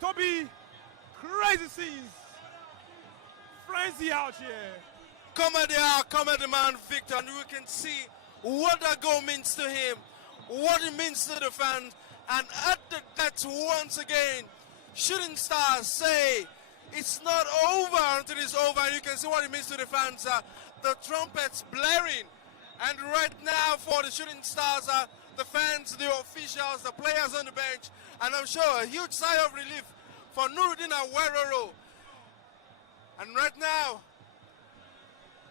Toby, crazy scenes. Frenzy out here. Come at the man, Victor, and we can see what that goal means to him, what it means to the fans. And at the net once again, Shooting Stars say it's not over until it's over. And you can see what it means to the fans. The trumpets blaring. And right now for the Shooting Stars, the fans, the officials, the players on the bench. And I'm sure a huge sigh of relief for Nuruddin Aweroro. And right now,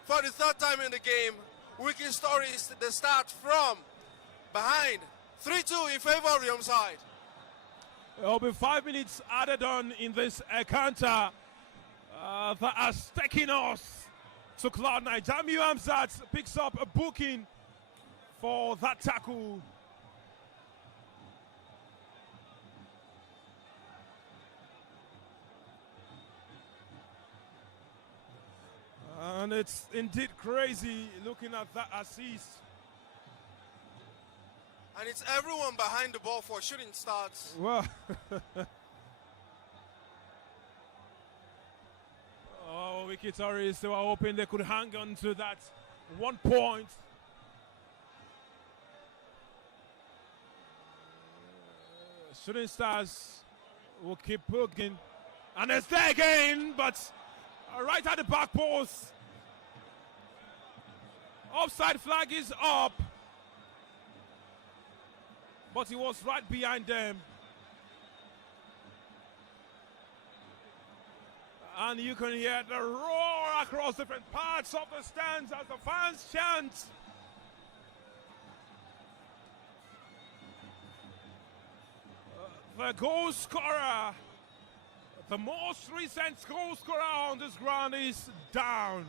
for the third time in the game, WIKKI Stories, they start from behind. 3-2 in favor of the home side. There'll be 5 minutes added on in this encounter that has taken us to Cloud9. Jamiu Hamzat picks up a booking for that tackle. And it's indeed crazy looking at that assist. And it's everyone behind the ball for Shooting Stars. Well, oh, WIKKI Tories, they were hoping they could hang on to that 1 point. Shooting Stars will keep poking. And it's there again, but right at the back post. Offside flag is up. But he was right behind them. And you can hear the roar across different parts of the stands as the fans chant. The goal scorer, the most recent goal scorer on this ground is down.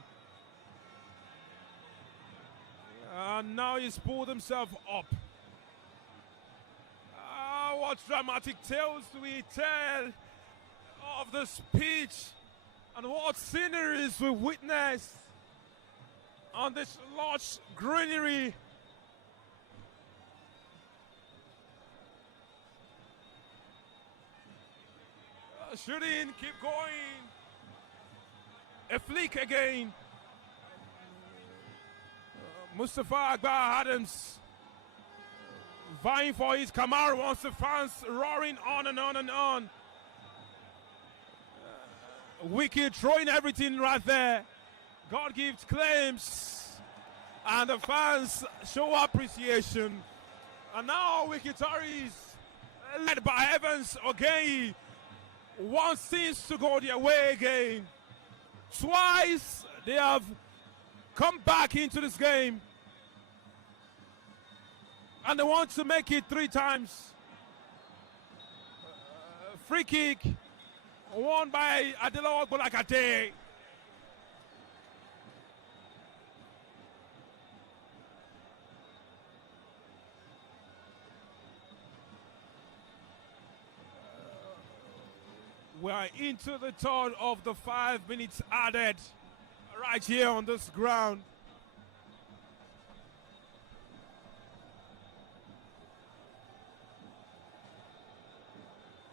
And now he's pulled himself up. What dramatic tales we tell of the speech and what sceneries we witness on this lush greenery. Shooting, keep going. A flick again. Mustafa Akbar Adams vying for his. Kamara wants the fans roaring on and on and on. WIKKI throwing everything right there. God gives claims. And the fans show appreciation. And now WIKKI Tories, led by Evans Ogeyi, want things to go their way again. Twice they have come back into this game. And they want to make it 3 times. Free kick won by Adelowo Bolakate. We are into the third of the 5 minutes added right here on this ground.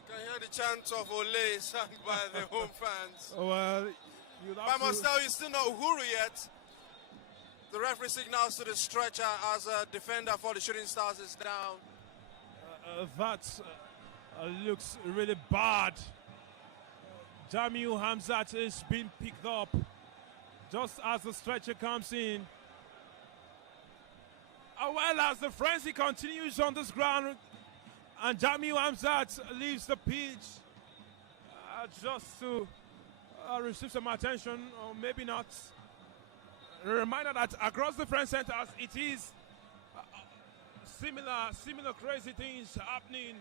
You can hear the chant of Ole sung by the home fans. Well, I must tell you, still not Uhuru yet. The referee signals to the stretcher as a defender for the Shooting Stars is down. That looks really bad. Jamiu Hamzat is being picked up just as the stretcher comes in. Well, as the frenzy continues on this ground and Jamiu Hamzat leaves the pitch just to receive some attention, or maybe not. A reminder that across the French centers it is similar crazy things happening.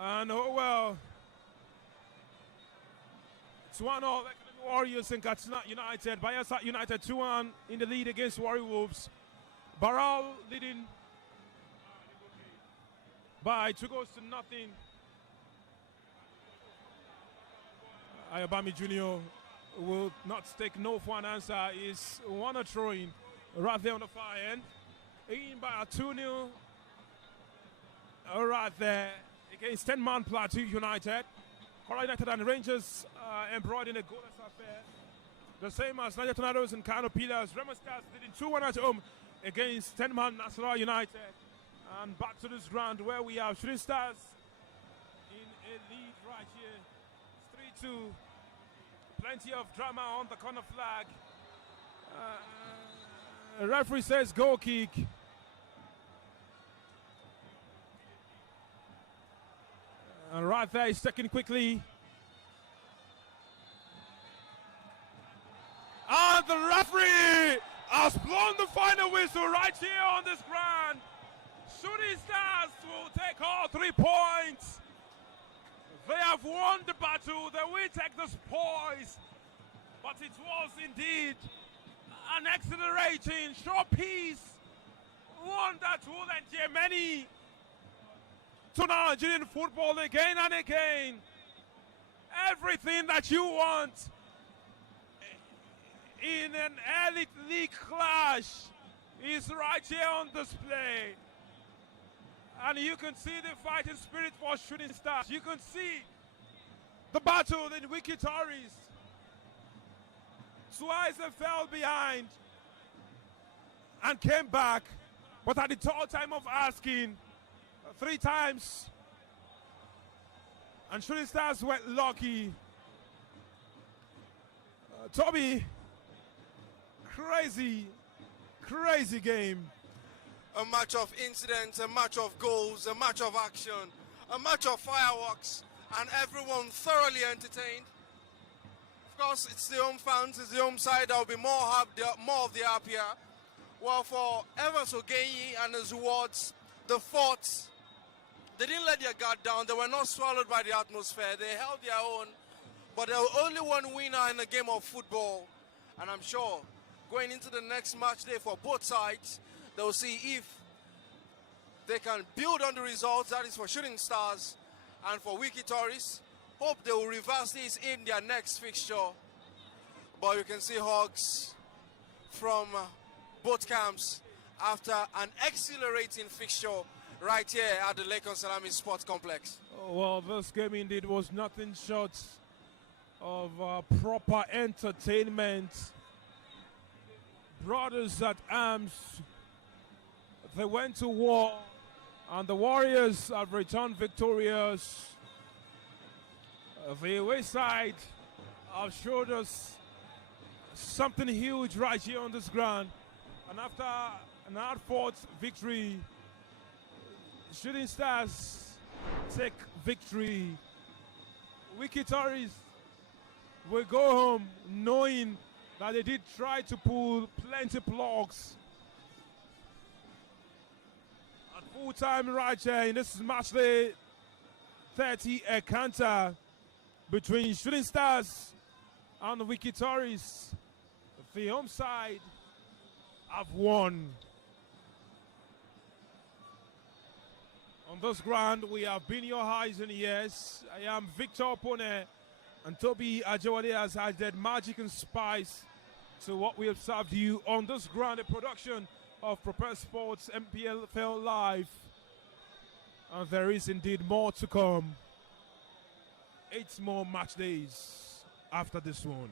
And oh well, it's 1-0 Warriors and Katsina United. Bayelsa United 2-1 in the lead against Warri Wolves. Barral leading by 2 goals to nothing. Ayobami Jr. will not take no for an answer. He's won a throw-in right there on the far end. In by a 2-0 right there against 10-man Plateau United. Kora United and Rangers embroiled in a goalless affair. The same as Niger Tornadoes and Kano Pillars. Remo Stars leading 2-1 at home against 10-man Nasarawa United. And back to this ground where we have Shooting Stars in a lead right here. It's 3-2. Plenty of drama on the corner flag. Referee says goal kick. And right there, he's taken quickly. And the referee has blown the final whistle right here on this ground. Shooting Stars will take all 3 points. They have won the battle. They will take the spoils. But it was indeed an exhilarating showpiece. One that will endear many to Nigerian football again and again. Everything that you want in an elite league clash is right here on display. And you can see the fighting spirit for Shooting Stars. You can see the battle in WIKKI Tories. Twice they fell behind and came back. But at the third time of asking, 3 times, and Shooting Stars went lucky. Toby, crazy game. A match of incidents, a match of goals, a match of action, a match of fireworks, and everyone thoroughly entertained. Of course, it's the home fans, it's the home side that will be more of the happier. Well, for Evans Ogeyi and his wards, the forts, they didn't let their guard down. They were not swallowed by the atmosphere. They held their own. But there was only one winner in the game of football. And I'm sure going into the next match day for both sides, they'll see if they can build on the results. That is for Shooting Stars and for WIKKI Tories. Hope they will reverse this in their next fixture. But you can see hugs from both camps after an exhilarating fixture right here at the Lake Salami Sports Complex. Well, this game indeed was nothing short of proper entertainment. Brothers at arms, they went to war, and the Warriors have returned victorious. The away side have showed us something huge right here on this ground, and after an hard-fought victory, Shooting Stars take victory. WIKKI Tories will go home knowing that they did try to pull plenty plugs. At full time right here in this match day 30 encounter between Shooting Stars and the WIKKI Tories. The home side have won. On this ground, we have been your eyes and ears. I am Victor Opone, and Toby Ajawade has added magic and spice to what we have served you on this ground, a production of Prepare Sports NPFL Live. And there is indeed more to come. 8 more match days after this one.